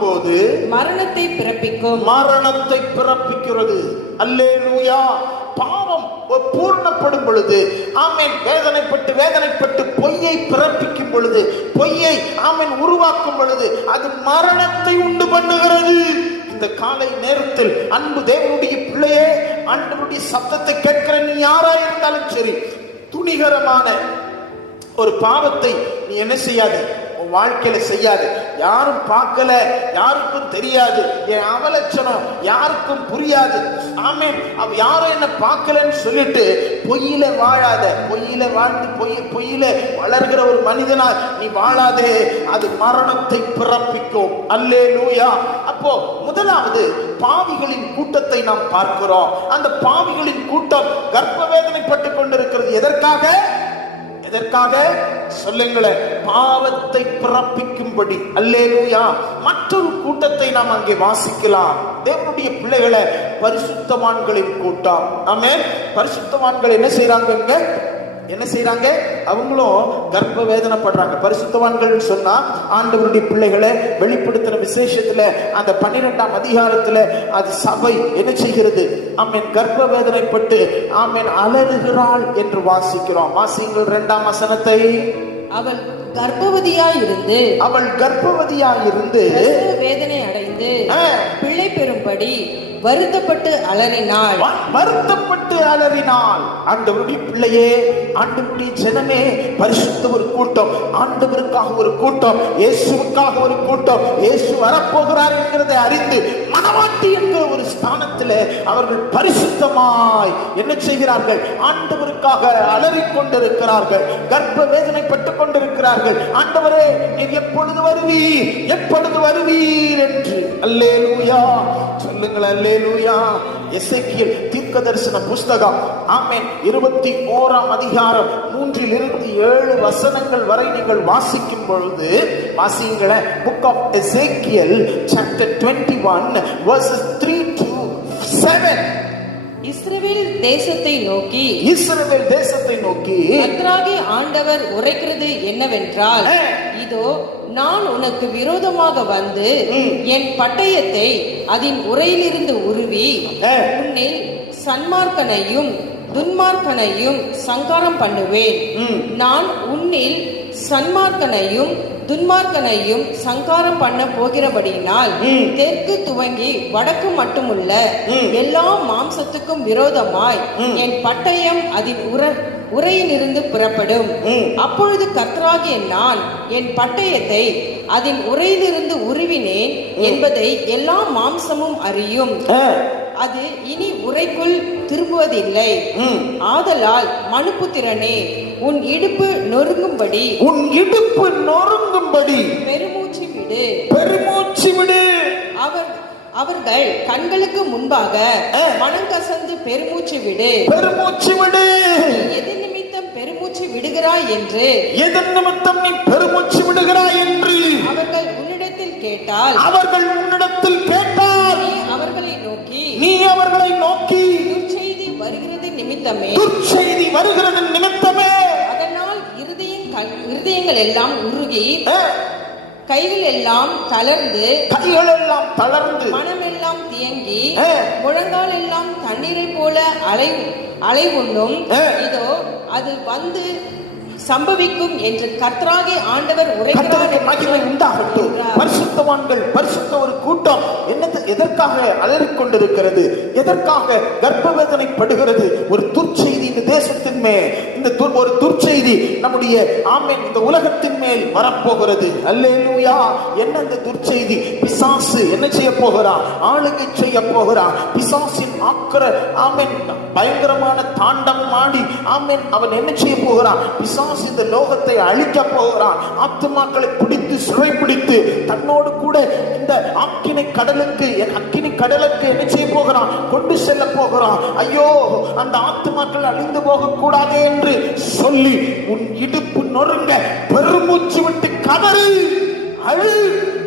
போது மரணத்தை பிறப்பிக்கிறது. அல்லேலூயா. பாவம் பூர்ணப்படும் பொழுது, ஆமென், வேதனைப்பட்டு பொய்யை பிறப்பிக்கும் பொழுது, பொய்யை ஆமென் உருவாக்கும் பொழுது அது மரணத்தை உண்டு பண்ணுகிறது. இந்த காலை நேரத்தில் அன்பு தேவனுடைய பிள்ளையே, ஆண்டவருடைய சத்தத்தை கேட்கிற நீ யாரா இருந்தாலும் சரி, துணிகரமான ஒரு பாவத்தை நீ என்ன செய்யாது? வாழ்க்கையில செய்யாது. யாரும் பார்க்கல, யாருக்கும் தெரியாது, என் அவலட்சணம் யாருக்கும் புரியாது, ஆமென், அவ யாரும் என்ன பார்க்கலன்னு சொல்லிட்டு பொய்யில வாழாத. பொய்யில வாழ்ந்து பொய்யில வளர்கிற ஒரு மனிதனால் நீ வாழாதே. அது மரணத்தை பிறப்பிக்கும். அல்லேலூயா. அப்போ முதலாவது பாவிகளின் கூட்டத்தை நாம் பார்க்கிறோம். அந்த பாவிகளின் கூட்டம் கர்ப்ப வேதனைப்பட்டு கொண்டிருக்கிறது. எதற்காக சொல்லுங்களேன்? பாவத்தை பிறப்பிக்கும்படி. அல்லேலூயா. மற்றொரு கூட்டத்தை நாம் அங்கே வாசிக்கலாம். தேவனுடைய பிள்ளைகளை, பரிசுத்தவான்களின் கூட்டம். ஆமென். பரிசுத்தவான்கள் என்ன செய்றாங்க? அவங்களும் கர்ப்ப வேதனைப்படுறாங்க. பரிசுத்தவான்கள் சொன்னா ஆண்டவருடைய பிள்ளைகளை வெளிப்படுத்தின விசேஷத்துல அந்த 12 அதிகாரத்துல அது சபை என்ன செய்கிறது? ஆமென், கர்ப்ப வேதனைப்பட்டு ஆமென் அலறுகிறாள் என்று வாசிக்கிறோம். வாசிங்கள் 2 வசனத்தை. அவள் கர்ப்பவதியாயிருந்து வேதனை அடைந்து பொழுது பிள்ளை பெறும்படி வருத்தப்பட்டு அலறினாள். வருத்தப்பட்டு அலறினாள். ஆண்டவருடைய பிள்ளையே, ஆண்டவருடைய ஜனமே, பரிசுத்த ஒரு கூட்டம், ஆண்டவருக்காக ஒரு கூட்டம், இயேசுவுக்காக ஒரு கூட்டம், இயேசு வரப்போகிறார் என்கிறதை அறிந்து மனவாட்டி என்கிற ஒரு ஸ்தானத்தில் அவர்கள் பரிசுத்தமாய் என்ன செய்கிறார்கள்? ஆண்டவருக்காக அலறிக் கொண்டிருக்கிறார்கள், கர்ப்ப வேதனைப்பட்டுக் கொண்டிருக்கிறார்கள். ஆண்டவரே, நீர் எப்பொழுது வருவீர், எப்பொழுது வருவீர் என்று. அல்லேலூயா சொல்லுங்கள், அல்லேலூயா. எசேக்கியேல் தீர்க்கதரிசன புஸ்தகம், ஆமென், 21ஆம் அதிகாரம் 3-7 வசனங்கள் வரை நீங்கள் வாசிக்கும் பொழுது வாசியுங்களே. Book of Ezekiel chapter 21 verses 3-7. இஸ்ரவேல் தேசத்தை நோக்கி, இஸ்ரவேல் தேசத்தை நோக்கி கர்த்தராகிய ஆண்டவர் உரைக்கிறது என்னவென்றால், இதோ நான் உனக்கு விரோதமாக வந்து என் பட்டயத்தை அதன் உரையிலிருந்து உருவி உன்னில் சன்மார்க்கனையும் துன்மார்க்கனையும் சங்காரம் பண்ணுவேன். நான் உன்னில் சன்மார்க்கனையும் துன்மார்க்கனையும் சங்காரம் பண்ண போகிறபடியினால் தெற்கு துவங்கி வடக்கு மட்டுமுள்ள எல்லா மாம்சத்துக்கும் விரோதமாய் என் பட்டயம் அதன் உரையிலிருந்து புறப்படும். அப்பொழுது கர்த்தராகிய நான் என் பட்டயத்தை அதன் உரையிலிருந்து உருவினேன் என்பதை எல்லா மாம்சமும் அறியும். அது இனி உரைக்குள் திரும்புவதில்லை. ஆதலால் மனுபுத்திரனே, உன் இடுப்பு நொறுங்கும்படி, உன் இடுப்பு நொறுங்கும்படி பெருமூச்சு விடு, பெருமூச்சு விடு. அவர்கள் கண்களுக்கு முன்பாக மனம் கசந்து பெருமூச்சு விடு, பெருமூச்சு விடு. எது நிமித்தம் பெருமூச்சு விடுகிறாய் என்று, எது நிமித்தம் நீ பெருமூச்சு விடுகிறாய் என்று அவர்கள் உன்னிடத்தில் கேட்டால், அவர்கள் உன்னிடத்தில் கேட்டால், நீ அவர்களை நோக்கி துர்ச்செய்தி வருகிறது நிமித்தமே, துர்ச்செய்தி வருகிறது நிமித்தமே, அதனால் இருதயங்கள் எல்லாம் உருகி, கைகள் எல்லாம் தளர்ந்து, மனமெல்லாம் தியங்கி, முழங்கால் எல்லாம் தண்ணீரை போல அலை உண்ணும். இதோ அது வந்து சம்பவிக்கும் என்று கர்த்தராகிய ஆண்டவர் உரைக்கிறார். மகிமை உண்டாகட்டும். பரிசுத்தவான்கள், பரிசுத்த ஒரு கூட்டம் எதற்காக அலறிக் கொண்டிருக்கிறது? எதற்காக கர்ப்பவேதனைப்படுகிறது? ஒரு துர்ச்செய்தி இந்த தேசத்தின் மேல், இந்த ஒரு துர்ச்செய்தி நம்முடைய ஆமென் இந்த உலகத்தின் மேல் வரப்போகிறது. அல்லேலூயா. என்ன இந்த துர்ச்செய்தி? பிசாசு என்ன செய்ய போகிறான்? ஆளுகை செய்ய போகிறான். பிசாசின் ஆக்கிர ஆமென் பயங்கரமான தாண்டம் ஆடி ஆமென் அவன் என்ன செய்ய போகிறான்? பிசாசு இந்த லோகத்தை அழிக்க போகிறான். ஆத்துமாக்களை பிடித்து சிறைப்பிடித்து தன்னோடு கூட இந்த அக்கினி கடலுக்கு என்ன செய்ய போகிறான்? கொண்டு செல்ல போகிறான். ஐயோ, அந்த ஆத்துமாக்கள் அழிந்து போக கூடாது என்று சொல்லி உன் இடுப்பு நொறுங்க பெருமூச்சு விட்டு கதறு அழு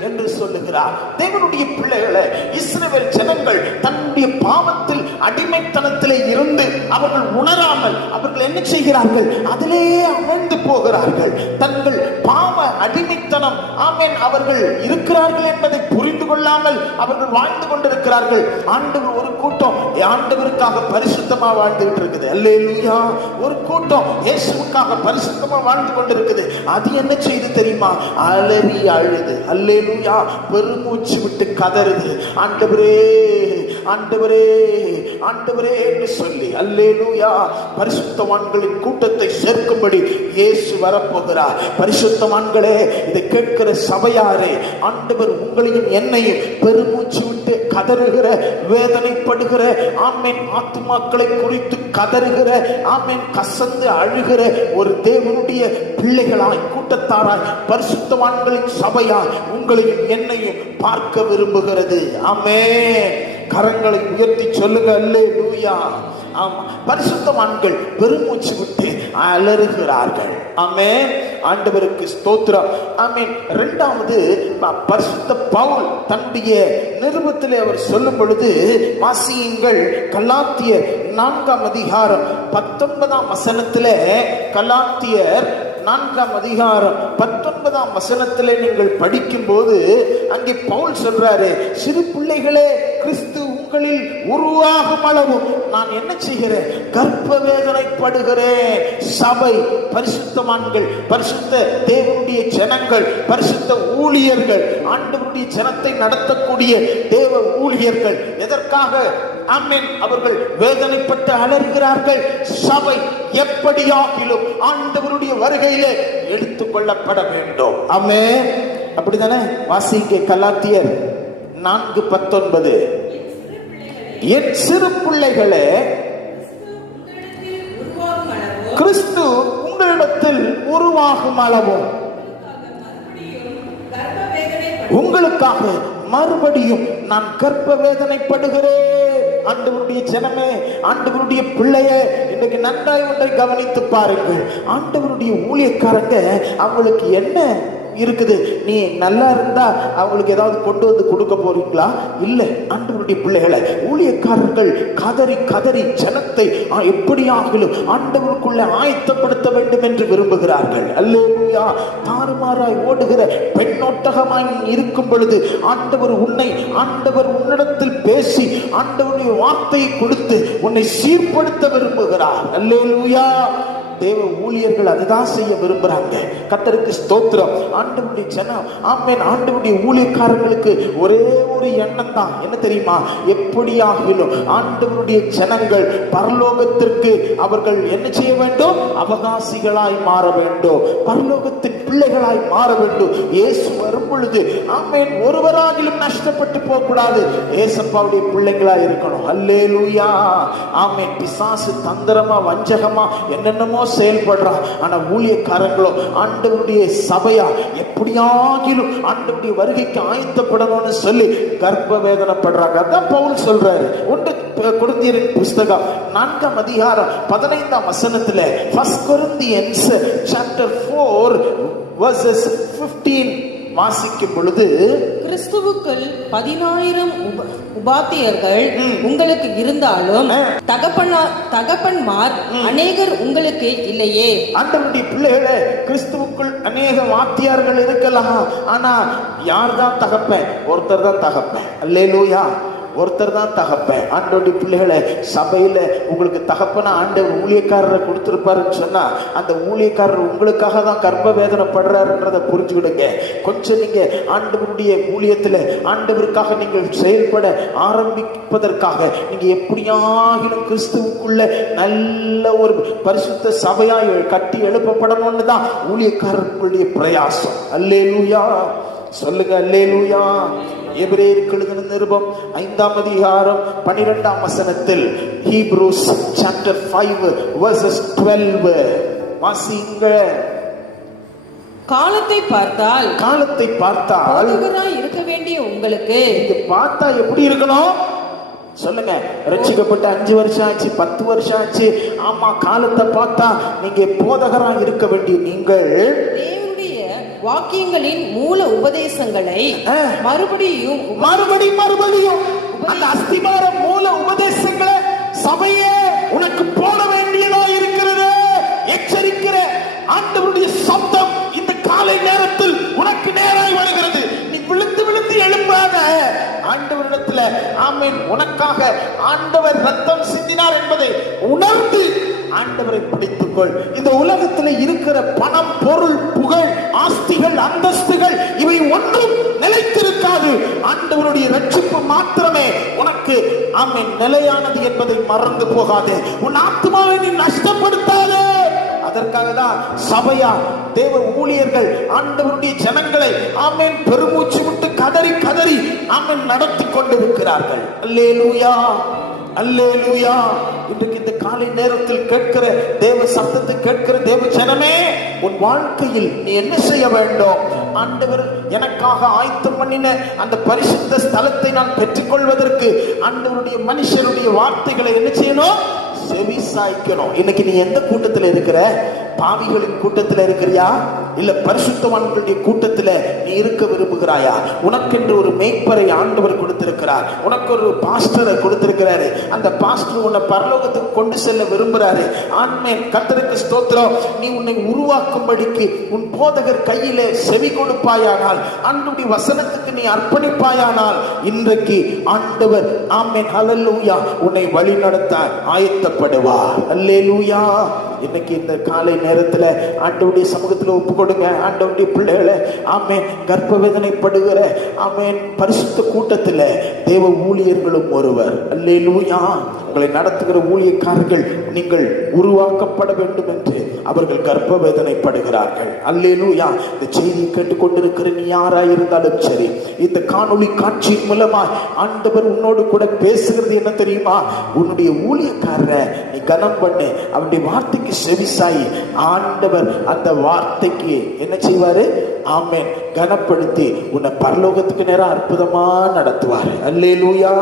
என்று சொல்லுகிறார். தேவனுடைய பிள்ளைகளை, இஸ்ரவேல் ஜனங்கள் தன்னுடைய பாவத்தில் அடிமைத்தனத்திலே இருந்து அவர்கள் உணராமல் அவர்கள் என்ன செய்கிறார்கள்? அதிலே அமர்ந்து போகிறார்கள். தங்கள் பாவ அடிமைத்தனம் ஆமென் அவர்கள் இருக்கிறார்கள் என்பதை புரிந்து கொள்ளாமல் அவர்கள் வாழ்ந்து கொண்டிருக்கிறார்கள். ஆண்டவர் ஒரு கூட்டம் ஆண்டவருக்காக பரிசுத்தமா வாழ்ந்துகிட்டு இருக்குது. அல்லேலூயா. ஒரு கூட்டம் இயேசுவுக்காக பரிசுத்தமா வாழ்ந்து கொண்டிருக்குது. அது என்ன செய்து தெரியுமா? அலறி அழுது, அல்லேலூயா, பெருமூச்சு விட்டு கதறுது. ஆண்டவரே, ஆண்டவரே, ஆண்டவரே என்று சொல்லி அல்லேலூயா. பரிசுத்தவான்களின் கூட்டத்தை சேர்க்கும்படி இயேசு வரப்போகிறார். பரிசுத்தவான்களே, இதை கேட்கிற சபையாரே, ஆண்டவர் உங்களையும் என்னையும் பெருமூச்சு விட்டு கதறுகிற, வேதனைப்படுகிற ஆமென் ஆத்துமாக்களை குறித்து கதறுகிற, ஆமென் கசந்து அழுகிற ஒரு தேவனுடைய பிள்ளைகளாய், கூட்டத்தாராய், பரிசுத்தவான்களின் சபையாய் உங்களையும் என்னையும் பார்க்க விரும்புகிறது. ஆமென். கரங்களை உயர்த்தி சொல்லுங்க, அல்லேலூயா. ஆமா, பரிசுத்தவான்கள் பெருமூச்சு விட்டு அலறுகிறார்கள். ஆமென். ஆண்டவருக்கு ஸ்தோத்திரம். ஆமென். இரண்டாவது, பரிசுத்த பவுல் தன்னுடைய நிருபத்திலே அவர் சொல்லும் பொழுது வாசியுங்கள். கலாத்தியர் 4ஆம் அதிகாரம் 19ஆம் வசனத்திலே, கலாத்தியர் 4ஆம் அதிகாரம் 19ஆம் வசனத்திலே நீங்கள் படிக்கும் போது அங்கே பவுல் சொல்றாரு, சிறு பிள்ளைகளே கிறிஸ்து உங்களில் உருவாகும் அளவும் நான் என்ன செய்கிறேன், கர்ப்ப வேதனைப்படுகிறேன். சபை, பரிசுத்தவான்கள், பரிசுத்த தேவனுடைய ஜனங்கள், பரிசுத்த ஊழியர்கள், ஆண்டவருடைய ஜனத்தை நடத்தக்கூடிய தேவ ஊழியர்கள் எதற்காக ஆமென் அவர்கள் வேதனைப்பட்டு அலறுகிறார்கள்? சபை எப்படியாகிலும் ஆண்டவருடைய வருகையிலே எடுத்துக் கொள்ளப்பட வேண்டும். ஆமென். அப்படித்தானே? வாசிங்க கலாத்தியர் 4:19. என் சிறு பிள்ளைகளே, கிறிஸ்து உங்களிடத்தில் உருவாகும் அளவும் உங்களுக்காக மறுபடியும் நான் கர்ப்ப வேதனைப்படுகிறேன். ஆண்டவருடைய ஜனமே, ஆண்டவருடைய பிள்ளையே, இன்னைக்கு நன்றாய் ஒன்றை கவனித்து பாருங்கள். ஆண்டவருடைய ஊழியக்காரங்க அவங்களுக்கு என்ன இருக்குது? நீ நல்லா இருந்தா அவங்களுக்கு ஏதாவது கொண்டு வந்து கொடுக்க போறீங்களா? இல்லை. ஆண்டவருடைய பிள்ளைகளை, ஊழியக்காரர்கள் கதறி கதறி ஜனத்தை எப்படியாகிலும் ஆண்டவருக்குள்ள ஆயத்தப்படுத்த வேண்டும் என்று விரும்புகிறார்கள். அல்லேலூயா. தாறுமாறாய் ஓடுகிற பெண்ணோட்டகமாய் இருக்கும் பொழுது ஆண்டவர் உன்னிடத்தில் பேசி ஆண்டவருடைய வார்த்தையை கொடுத்து உன்னை சீர்படுத்த விரும்புகிறார். அல்லேலூயா. தேவ ஊழியர்கள் அதுதான் செய்ய விரும்புறாங்க. கர்த்தருக்கு ஸ்தோத்திரம். ஆண்டவருடைய ஜனம், ஆமென், ஆண்டவருடைய ஊழியக்காரர்களுக்கு ஒரே ஒரு எண்ணம் தான். என்ன தெரியுமா? எப்படியாகிலும் ஆண்டவருடைய ஜனங்கள் பரலோகத்திற்கு அவர்கள் என்ன செய்ய வேண்டும்? அவகாசிகளாய் மாற வேண்டும், பரலோகத்தின் பிள்ளைகளாய் மாற வேண்டும். இயேசு வரும் பொழுது ஆமென் ஒருவராகிலும் நஷ்டப்பட்டு போக கூடாது. இயேசப்பாவுடைய பிள்ளைகளாய் இருக்கணும். அல்லேலூயா. ஆமென். பிசாசு தந்திரமா வஞ்சகமா என்னென்னமோ செயல்படுறான். ஆனா ஊழியக்காரங்களோ ஆண்டவருடைய சபையா எப்படியாகிலும் ஆண்டவருடைய வருகைக்கு ஆயத்தப்படணும்னு சொல்லி கர்ப்ப வேதனைப்படுறாங்க. அதான் பவுல் சொல்றாரு. 1 கொரிந்தியரின் புஸ்தகம் 4ஆம் அதிகாரம் 15ஆம் வசனத்துல, 1 Corinthians chapter 4 verses 15 வாசிக்கும் பொழுது, கிறிஸ்துவுக்குள் 10,000 உபாத்தியர்கள் உங்களுக்கு இருந்தாலும் தகப்பன்மார் அநேகர் உங்களுக்கு இல்லையே. ஆண்டவருடைய பிள்ளைகளே, கிறிஸ்துவுக்குள் அநேக வாத்தியார்கள் இருக்கலாம். ஆனா யார் தான் தகப்பன்? ஒருத்தர் தான் தகப்பன். அல்லேலூயா. ஒருத்தர் தான் தகப்பன். ஆண்டவருடைய பிள்ளைகளை, சபையில உங்களுக்கு தகப்பனா ஆண்டவர் ஊழியக்காரரை கொடுத்திருப்பாருன்னு சொன்னா அந்த ஊழியக்காரர் உங்களுக்காக தான் கர்ப்ப வேதனைப்படுறாருன்றதை புரிஞ்சுக்கிடுங்க. கொஞ்சம் நீங்க ஆண்டவருடைய ஊழியத்துல ஆண்டவருக்காக நீங்கள் செயல்பட ஆரம்பிப்பதற்காக நீங்க எப்படியாகிலும் கிறிஸ்துவுக்குள்ள நல்ல ஒரு பரிசுத்த சபையாய் கட்டி எழுப்பப்படணும்னு தான் ஊழியக்காரர்களுடைய பிரயாசம். அல்லேலூயா. சொல்லுங்க அல்லேலூயா. எபிரேயருக்கு எழுதின நிருபம் 5ஆம் அதிகாரம் 12ஆம் வசனத்தில், Hebrews chapter 5 verses 12 வாசிங்க. காலத்தை பார்த்தால் போதகராய் இருக்க வேண்டிய உங்களுக்கு இங்க பார்த்தா எப்படி இருக்கணும்? சொல்லுங்க. ரட்சிக்கப்பட்ட 5 வருஷம் ஆச்சு, 10 வருஷம் ஆச்சு. ஆமா, காலத்தை பார்த்தா நீங்க போதகரா இருக்க வேண்டிய நீங்கள் வாக்கியங்களின் மூல உபதேசங்களை மறுபடியும் அந்த அஸ்திபார மூல உபதேசங்களை சபையே உனக்கு போட வேண்டியதா இருக்கிறது. எச்சரிக்கிற ஆண்டவருடைய சப்தம் இந்த காலை நேரத்தில் உனக்கு நேராய் வருகிறது. நீ விழுந்து விழுந்து எழும்பாத. ஆண்டவரிடத்துல ஆமென் உனக்காக ஆண்டவர் ரத்தம் சிந்தினார் என்பதை உணர்ந்து ஆண்டவரை பிடித்துக்கொள். இந்த உலகத்தில் இருக்கிற பணம், பொருள், புகழ், ஆஸ்திகள், அந்தஸ்துகள் இவை ஒன்றும் நிலைத்திருக்காது. ஆண்டவருடைய ரட்சிப்பு மாத்திரமே உனக்கு ஆமென் நிலையானது என்பதை மறந்து போகாதே. உன் ஆத்மாவை நீ நஷ்டப்படுத்தாதே. அதற்காக தான் சபையா தேவ ஊழியர்கள் ஆண்டவருடைய ஜனங்களை ஆமென் பெருமூச்சு விட்டு கதறி கதறி ஆமென் நடத்தி கொண்டிருக்கிறார்கள். அல்லேலூயா. அல்லேலூயா. இன்றைக்கு இந்த காலை நேரத்தில் கேட்கிற தேவ சத்தத்தை கேட்கிற தேவ ஜனமே, உன் வாழ்க்கையில் நீ என்ன செய்ய வேண்டும்? ஆண்டவர் எனக்காக ஆயத்தம் பண்ணின அந்த பரிசுத்த ஸ்தலத்தை நான் பெற்றுக்கொள்வதற்கு ஆண்டவருடைய மனுஷருடைய வார்த்தைகளை என்ன செய்யணும்? செவி சாய்க்கணும். இன்னைக்கு நீ எந்த கூட்டத்தில் இருக்கிற? பாவிகளின் கூட்டத்தில் இருக்கிறியா, இல்ல பரிசுத்தவான்களுடைய கூட்டத்தில் நீ இருக்க விரும்புகிறாயா? உனக்கென்று ஒரு மேய்ப்பரை ஆண்டவர் கொடுத்திருக்கிறார், உனக்கு ஒரு பாஸ்டரை கொடுத்திருக்கிறாரு. அந்த பாஸ்டர் உன்னை பரலோகத்துக்கு கொண்டு செல்ல விரும்புகிறாரு. ஆமென். கர்த்தருக்கு ஸ்தோத்திரம். நீ உன்னை உருவாக்கும்படிக்கு உன் போதகர் கையிலே செவி கொடுப்பாயானால், ஆண்டவருடைய வசனத்துக்கு நீ அர்ப்பணிப்பாயானால், இன்றைக்கு ஆண்டவர் ஆமென் ஹல்லேலூயா உன்னை வழி நடத்த ஆயத்தப்படுவார். அல்லேலூயா. இன்னைக்கு இந்த காலை நேரத்தில் ஆண்டவருடைய சமூகத்தில் ஒப்பு கொடுங்க. ஆண்டவருடைய பிள்ளைகளை ஆமென் கர்ப்ப வேதனைப்படுகிற ஆமென் பரிசுத்த கூட்டத்தில் தேவ ஊழியர்களும் ஒருவர். அல்லேலூயா. உங்களை நடத்துகிற ஊழியக்காரர்கள் நீங்கள் உருவாக்கப்பட வேண்டும் என்று அவர்கள் கர்ப்ப வேதனைப்படுகிறார்கள். அல்லேலூயா. இந்த செய்தியை கேட்டுக்கொண்டிருக்கிற நீ யாராயிருந்தாலும் சரி, இந்த காணொளி காட்சி மூலமாய் ஆண்டவர் உன்னோடு கூட பேசுகிறது என்ன தெரியுமா? உன்னுடைய ஊழியக்காரரை நீ கனம் பண்ணு, அவனுடைய வார்த்தைக்கு செவிசாயி, ஆண்டவர் அந்த வார்த்தைக்கு என்ன செய்வாரு? ஆமென் கனப்படுத்தி உன்னை பரலோகத்துக்கு நேரம் அற்புதமா நடத்துவார். அல்லேலூயா.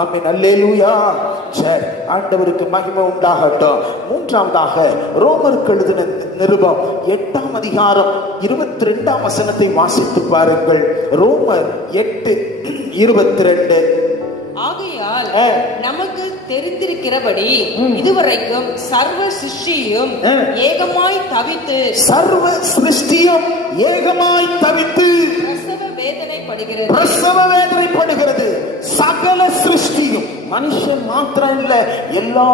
ஆமென். அல்லேலூயா. சரி, ஆண்டவருக்கு மகிமை உண்டாகட்டும். மூன்றாவதாக ரோமருக்கு எழுதின நிருபம் 8ஆம் அதிகாரம் 22ஆம் வசனத்தை வாசித்து பாருங்கள். ரோமர் 8:22. ஆகையால் நமக்கு தெரிந்திருக்கிறபடி இதுவரைக்கும் சர்வ சிருஷ்டியும் ஏகமாய் தவித்து பிரசவ வேதனைப்படுகிறது. சகல சிருஷ்டியும், மனுஷன் மாத்திரம் இல்ல, எல்லா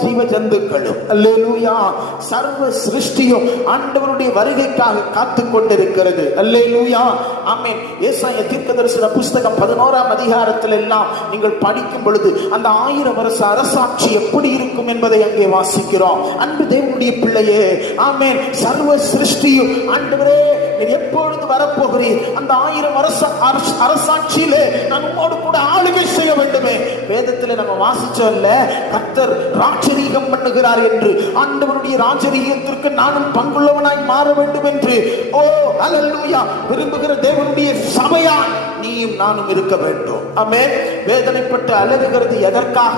ஜீவ ஜந்துக்களும். அல்லேலூயா. சர்வ சிருஷ்டியும் ஆண்டவருடைய வருகைக்காக காத்து கொண்டிருக்கிறது. அல்லேலூயா. ஆமென். ஏசாயா தீர்க்கதரிசன புஸ்தகம் 11ஆம் அதிகாரத்தில் எல்லாம் நீங்கள் படிக்கும் பொழுது அந்த 1000 வருஷ அரசாட்சி எப்படி இருக்கும் என்பதை அங்கே வாசிக்கிறோம். அன்பு தேவனுடைய பிள்ளையே, ஆமென் சர்வ சிருஷ்டியும் ஆண்டவரே நீர் எப்பொழுது வரப்போகிறீர்? அந்த 1000 வருஷ அரசாட்சியிலே நான் உம்மோடு கூட ஆளுகை செய்ய வேண்டுமே. வேதத்தில் நம்ம வாசிச்சோம்ல, கர்த்தர் ராஜரீகம் பண்ணுகிறார் என்று. ஆண்டவருடைய ராஜரீகத்திற்கு நானும் பங்குள்ளவனாய் மாற வேண்டும் என்று ஓ அல்லேலூயா விரும்புகிற தேவனுடைய சபையா நீயும் நானும் இருக்க வேண்டும். ஆமென். வேதனைப்பட்டு அலறுகிறது எதற்காக?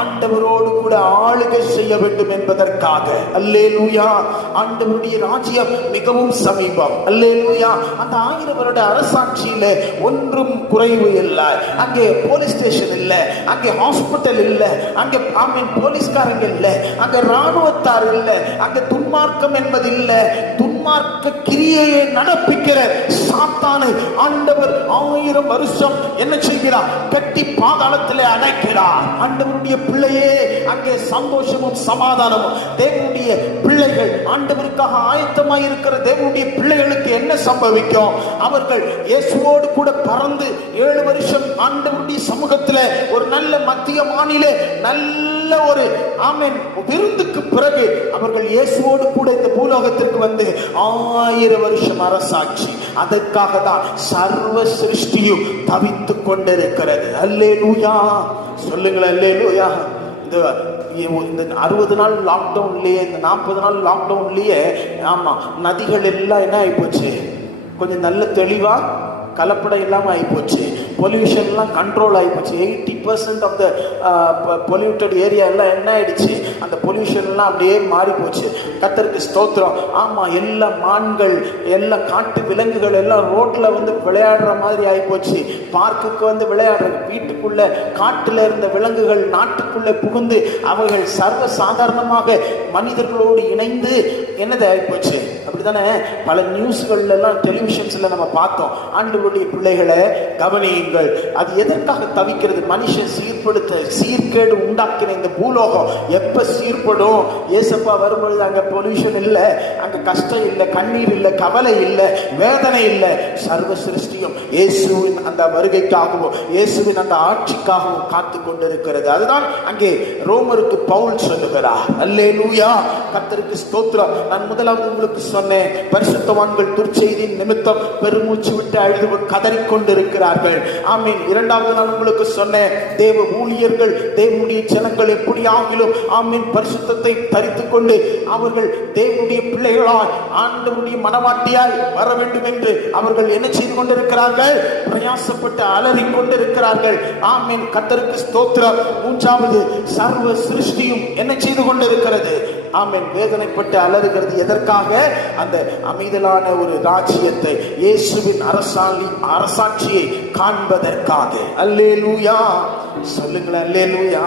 ஆண்டவரோடு கூட ஆளுகை செய்ய வேண்டும் என்பதற்காக. அல்லேலூயா. ஆண்டவருடைய ராஜ்யம் மிகவும் சமீபம். அல்லேலூயா. அந்த 1000 வருட அரசாட்சியில ஒன்றும் குறைவு இல்லை. அங்கே போலீஸ் ஸ்டேஷன் இல்ல, அங்கே ஹாஸ்பிட்டல் இல்ல, அங்கே ஆமென் போலீஸ்காரங்க இல்ல, அங்கே ராணுவத்தார் இல்ல, அங்கே துன்மார்க்கம் என்பது இல்ல. துன்மார்க்க கிரியையை நடப்பிக்கிற சாத்தானை ஆண்டவர் 1000 வருஷம் என்ன செய்கிறார்? கட்டி பாதாளத்திலே அடைக்கிறார். ஆண்டவருடைய பிள்ளையே, அங்கே சந்தோஷமும் சமாதானமும். தேவனுடைய பிள்ளைகள், ஆண்டவருக்காக ஆயத்தமாய் இருக்கிற தேவனுடைய பிள்ளைகளுக்கு என்ன சம்பவிக்கும்? அவர்கள் இயேசுவோடு கூட பறந்து 7 வருஷம் ஆண்டவருடைய சமூகத்தில் ஒரு நல்ல மத்திய மாநில நல்ல ஒரு ஆமென் விருந்துக்கு பிறகு அவர்கள் இயேசுவோடு கூட இந்த பூலோகத்திற்கு வந்து 1000 வருஷம் அரசாட்சி. அதற்காக தான் சர்வ சிருஷ்டியும் தவித்துக் கொண்டிருக்கிறது. அல்லேலூயா. சொல்லுங்கள் அல்லேலூயா. இந்த 60 நாள் லாக்டவுன்லயே, இந்த 40 நாள் லாக்டவுன்லயே ஆமா நதிகள் எல்லாம் என்ன ஆயிப்போச்சு? கொஞ்சம் நல்ல தெளிவா கலப்படம் இல்லாமல் ஆகிப்போச்சு. பொல்யூஷன்லாம் கண்ட்ரோல் ஆகிப்போச்சு. 80% ஆஃப் த பொல்யூட்டட் ஏரியா எல்லாம் என்ன ஆயிடுச்சு? அந்த பொல்யூஷன்லாம் அப்படியே மாறி போச்சு. கர்த்தருக்கு ஸ்தோத்திரம். ஆமாம், எல்லா மான்கள், எல்லா காட்டு விலங்குகள் எல்லாம் ரோட்டில் வந்து விளையாடுற மாதிரி ஆகிப்போச்சு. பார்க்குக்கு வந்து விளையாடுற, வீட்டுக்குள்ள காட்டில் இருந்த விலங்குகள் நாட்டுக்குள்ளே புகுந்து அவைகள் சர்வ சாதாரணமாக மனிதர்களோடு இணைந்து என்னது ஆகிப்போச்சு. அப்படித்தானே பல நியூஸ்கள் எல்லாம் டெலிவிஷன்ஸ்ல நம்ம பார்த்தோம். ஆண்டவருடைய பிள்ளைகளை கவனியுங்கள். அது எதற்காக தவிக்கிறது? மனுஷன் சீர்கேடு உண்டாக்கின இந்த பூலோகம் எப்ப சீர்படும்? ஏசப்பா வரும்பொழுது அங்க பொல்யூஷன் இல்லை, அங்க கஷ்டம் இல்லை, கண்ணீர் இல்லை, கவலை இல்லை, வேதனை இல்லை. சர்வ சிருஷ்டியும் இயேசுவின் அந்த வருகைக்காகவும் இயேசுவின் அந்த ஆட்சிக்காகவும் காத்து கொண்டிருக்கிறது. அதுதான் அங்கே ரோமருக்கு பவுல் சொல்லுகிறார். அல்லேலூயா. கர்த்தருக்கு ஸ்தோத்திரம். நான் முதலாவது உங்களுக்கு சொன்னேன், பரிசுத்தவான்கள் துர்ச்செய்தியின் நிமித்தம் பெருமூச்சு விட்டு அழுது கதறிக்கொண்டிருக்கிறார்கள். ஆமீன். இரண்டாவது நான் உங்களுக்கு சொன்னேன், தேவ ஊழியர்கள், தேவனுடைய ஜனங்கள் எப்படி ஆகிலும் ஆமீன் பரிசுத்தத்தை தரித்துக் கொண்டு அவர்கள் தேவனுடைய பிள்ளைகளால் ஆண்டவருடைய மனவாட்டியாய் வர வேண்டும் என்று அவர்கள் என்ன செய்து கொண்டிருக்கிறார்கள்? பிரயாசப்பட்டு அலறிக் கொண்டிருக்கிறார்கள். ஆமீன். கர்த்தருக்கு ஸ்தோத்திரம். மூன்றாவது, சர்வ சிருஷ்டியும் என்ன செய்து கொண்டிருக்கிறது? ஆமென் வேதனைப்பட்டு அலறுகிறது. எதற்காக? அந்த அமைதலான ஒரு ராஜ்யத்தை, இயேசுவின் அரசாட்சியை காண்பதற்காக. அல்லேலூயா சொல்லுங்களேன், அல்லேலூயா.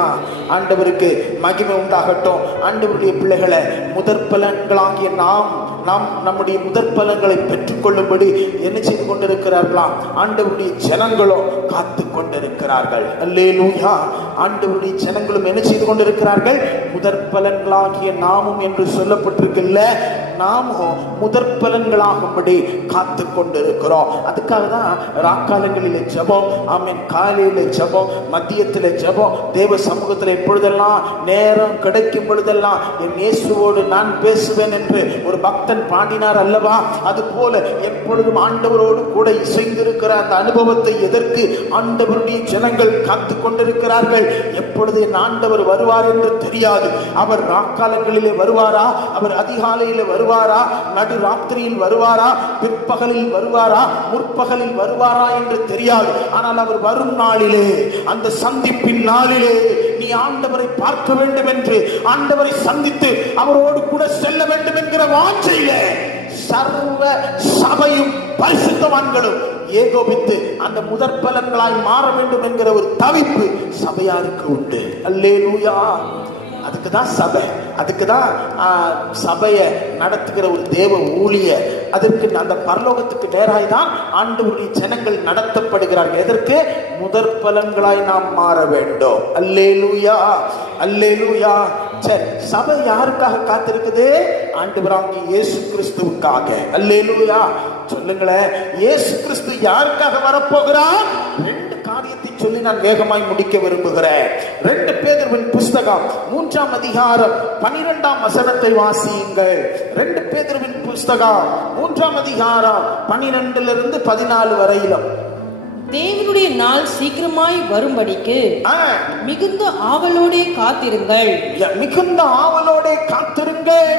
ஆண்டவருக்கு மகிமை உண்டாகட்டும். ஆண்டவருடைய பிள்ளைகளை, முதற் பலன்களாகிய நாம் நம்முடைய முதற் பலன்களை பெற்றுக்கொள்ளும்படி என்ன செய்து கொண்டிருக்கிறார்களாம்? ஆண்டவருடைய ஜனங்களும் காத்து கொண்டிருக்கிறார்கள். அல்லேலூயா. ஆண்டவருடைய ஜனங்களும் என்ன செய்து கொண்டிருக்கிறார்கள்? முதற் பலன்களாகிய நாமும் என்று சொல்லப்பட்டிருக்குல்ல, நாமும் முதற் பலன்களாகும்படி காத்து கொண்டிருக்கிறோம். அதுக்காக தான் ராக்காலங்களிலே ஜெபம், ஆமென், காலையில ஜெபம், மத்தியத்தில் ஜெபம், தேவ சமூகத்தில் எப்பொழுதெல்லாம் நேரம் கிடைக்கும் பொழுதெல்லாம் என் இயேசுவோடு நான் பேசுவேன் என்று ஒரு பக்தன் பாடினார் அல்லவா? அது போல எப்பொழுதும் ஆண்டவரோடு கூட இசைந்திருக்கிற அந்த அனுபவத்தை எதற்கு ஆண்டவருடைய ஜனங்கள் காத்து கொண்டிருக்கிறார்கள்? எப்பொழுது என் ஆண்டவர் வருவார் என்று தெரியாது. அவர் ராக்காலங்களிலே வருவாரா? அவர் அதிகாலையிலே வருவாரா? நடு ராத்திரியில் வருவாரா? பிற்பகலில் வருவாரா? முற்பகலில் வருவாரா என்று தெரியாது. ஆனால் அவர் வரும் நாளிலே, அந்த சந்திப்பின் நாளிலே நீ ஆண்டவரை பார்க்க வேண்டும் என்று, ஆண்டவரை சந்தித்து அவரோடு கூட செல்ல வேண்டும் என்கிற வாஞ்சையிலே சர்வ சபையும் பரிசுத்தவான்களும் ஏகோபித்து அந்த முதற் பலன்களாய் மாற வேண்டும் என்கிற ஒரு தவிப்பு சபையாருக்கு உண்டு. அல்லேலூயா. அதுக்குதான் சபை, அதுக்குதான் சபையை நடத்துகிற ஒரு தேவ ஊழியர். அதற்கு அந்த பரலோகத்துக்கு நேராய் தான் ஆண்டவருடைய ஜனங்கள் நடத்தப்படுகிறார்கள். எதற்கு? முதற் பலன்களாய் நாம் மாற வேண்டும். அல்லேலூயா, அல்லேலூயா. சரி, சபை யாருக்காக காத்திருக்குது? ஆண்டவராகிய இயேசு கிறிஸ்துவுக்காக. அல்லேலூயா சொல்லுங்களேன். இயேசு கிறிஸ்து யாருக்காக வரப்போகிறார்? ரெண்டு காரியத்தை சொல்லி நான் வேகமாய் முடிக்க விரும்புகிறேன். 2 பேதுருவின் புஸ்தகம் 3ஆம் அதிகாரம் 12ஆம் வசனத்தை வாசியுங்கள். 2 பேதுருவின் புஸ்தகம் 3ஆம் அதிகாரம் 12லிருந்து 14 வரையிலும். தேவனுடைய நாள் சீக்கிரமாய் வரும்படிக்கு மிகுந்த ஆவலோடே காத்திருங்கள். மிகுந்த ஆவலோடே காத்திருங்கள்.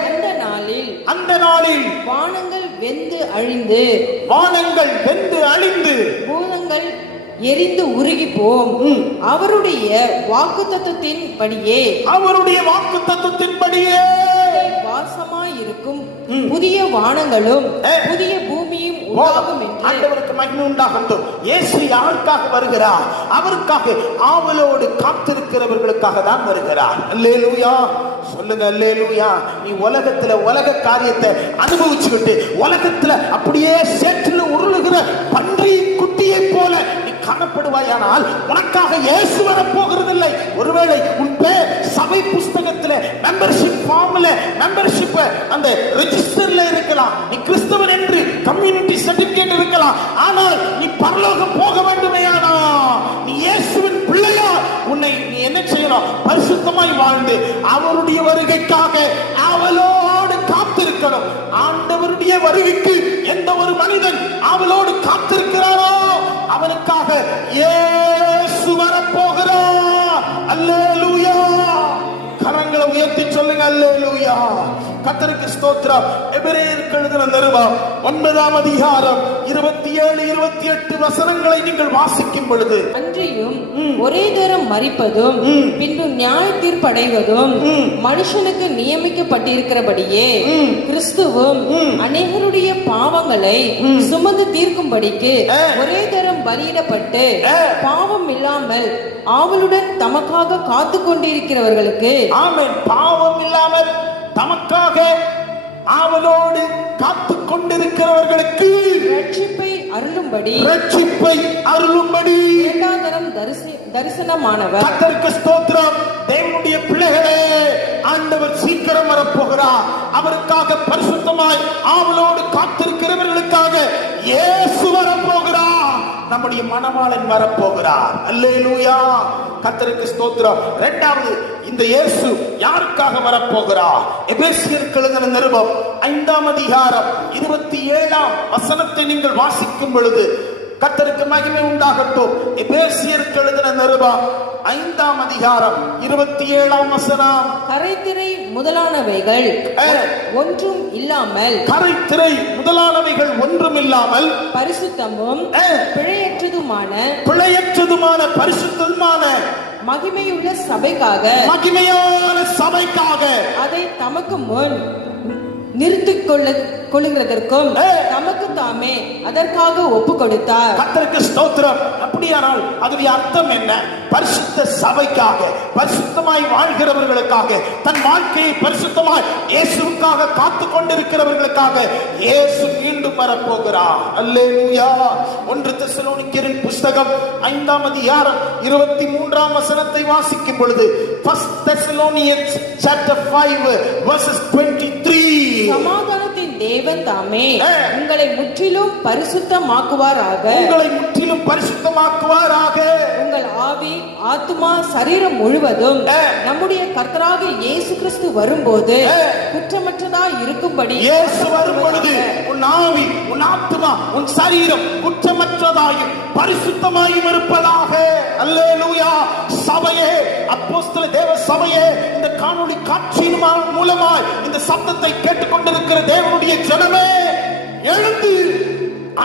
அந்த நாளில் வானங்கள் வெந்து அழிந்து, வானங்கள் வெந்து அழிந்து, பூதங்கள் எரிந்து உருகி போம். அவருடைய வாக்குத்தத்தத்தின் படியே, அவருடைய வாக்குத்தத்தத்தின் படியே வாசமாயிருக்கும் புதிய வானங்களும் புதிய பூமியும் உண்டாகும் என்று. ஆண்டவருக்கு மகிமை உண்டாகட்டும். இயேசு யாருக்காக வருகிறார்? அவருக்காக ஆவலோடு காத்திருக்கிறவர்களுக்காக தான் வருகிறார். அல்லேலூயா சொல்லுங்க, அல்லேலூயா. நீ உலகத்துல உலக காரியத்தை அனுபவிச்சுக்கிட்டு உலகத்துல அப்படியே சேற்றில் உருளுகிற பன்றி குட்டியை போல நீ காணப்படுவாயானால் உனக்காக இயேசு வர போகிறதில்லை. ஒருவேளை உன் பேர் சபை புஸ்தகத்துல மெம்பர்ஷிப் ஃபார்ம்ல மெம்பர்ஷிப் அந்த ரெஜிஸ்டர்ல இருக்கலாம். நீ கிறிஸ்தவன் என்று கம்யூனிட்டி சர்டிபிகேட் இருக்கலாம். ஆனால் நீ பரலோகம் போக வேண்டுமேயானா நீ இயேசுவின் பிள்ளையா, உன்னை நீ என்ன செய்யணும்? பரிசுத்தமாய் வாழ்ந்து அவருடைய வருகைக்காக அவளோடு காத்திருக்கணும். ஆண்டவருடைய வருகைக்கு எந்த ஒரு மனிதன் அவளோடு காத்திருக்கிறாரோ அவனுக்காக இயேசு வரப்போகிறார். அல்லேலூயா. கரங்களை உயர்த்தி சொல்லுங்க, அல்லேலூயா. கர்த்தருக்கு ஸ்தோத்திரம். எபிரேயருக்கு எழுதின நிருபம் 9ஆம் அதிகாரம் 27, 28 வசனங்களை நீங்கள் வாசிக்கும் பொழுது, அன்றியும் ஒரே தரம் மரிப்பதும் பின்பு நியாய தீர்ப்படைவதும் மனுஷனுக்கு நியமிக்கப்பட்டிருக்கிறபடியே கிறிஸ்துவும் அநேகருடைய பாவங்களை சுமந்து தீர்க்கும்படிக்கு ஒரே தரம் பலியிடப்பட்டு பாவம் இல்லாமல் ஆவலுடன் தமக்காக காத்து கொண்டிருக்கிறவர்களுக்கு, ஆமென், பாவம் இல்லாமல் தமக்காக ஆவலோடு காத்து கொண்டிருக்கிறவர்களுக்கு ரட்சிப்பை அருளும்படி, ரட்சிப்பை அருளும்படி இரண்டாந்தரம் தரிசனமானவர். கர்த்தருக்கு ஸ்தோத்திரம். தேவனுடைய பிள்ளைகளே, ஆண்டவர் சீக்கிரம் வரப்போகிறார். அவருக்காக பரிசுத்தமாய் ஆவலோடு காத்திருக்கிறவர்களுக்காக இயேசு வரப்போகிறார். நம்முடைய மணவாளன் வரப்போகிறார். அல்லேலூயா. கர்த்தருக்கு ஸ்தோத்திரம். இரண்டாவது, இந்த இயேசு யாருக்காக வரப்போகிறார்? எபேசியருக்கு எழுதின நிருபம் 5ஆம் அதிகாரம் 27ஆம் வசனத்தை நீங்கள் வாசிக்கும் பொழுது கர்த்தருக்கு மகிமை உண்டாகட்டும். எபேசியருக்கு எழுதின நிருபம் 5ஆம் அதிகாரம் 27ஆம் வசனம். கரைத்திரை முதலானவைகள் ஒன்றும் இல்லாமல், கரைத்திரை முதலானவைகள் ஒன்றும் இல்லாமல் பரிசுத்தமும் பிழையற்றதுமான பரிசுத்தமான மகிமையுள்ள சபைக்காக மகிமையான சபைக்காக அதை தமக்கு முன் நிறுத்திக் கொள்ளுகிறதற்கும் தமக்கு தாமே அதற்காக ஒப்பு கொடுத்தார். கர்த்தருக்கு ஸ்தோத்திரம். அப்படியானால் அதனுடைய அர்த்தம் என்ன? பரிசுத்த சபைக்காக, பரிசுத்தமாய் வாழ்கிறவர்களுக்காக, தன் வாழ்க்கையை பரிசுத்தமாய் இயேசுவுக்காக காத்து கொண்டிருக்கிறவர்களுக்காக இயேசு மீண்டும் வரப்போகிறார். அல்லேலூயா. 1 தெசலோனிக்கேயரின் புஸ்தகம் 5ஆம் அதிகாரம் 23ஆம் வசனத்தை வாசிக்கும் பொழுது, 1 Thessalonians chapter 5 verses 23, சமாதானத்தின் தேவன் தாமே உங்களை முற்றிலும் பரிசுத்தமாக்குவாராக. உங்களை முற்றிலும் பரிசுத்தமாக்குவாராக. உங்கள் ஆவி, ஆத்துமா, சரீரம் முழுவதும் நம்முடைய கர்த்தராகிய இயேசு கிறிஸ்து வரும்போது குற்றமற்றதா இருக்கும்படி. இயேசு வரும் பொழுது உன் ஆவி, உன் ஆத்துமா, உன் சரீரம் குற்றமற்றதாயும் பரிசுத்தமாயும் இருப்பதாக. அல்லேலூயா. சபையே, அப்போஸ்தல தேவ சபையே, இந்த காணொளி காட்சியின் மூலமாய் இந்த சத்தத்தை கேட்டுக்கொண்டிருக்கிற தேவனுடைய ஜனமே, எழுந்து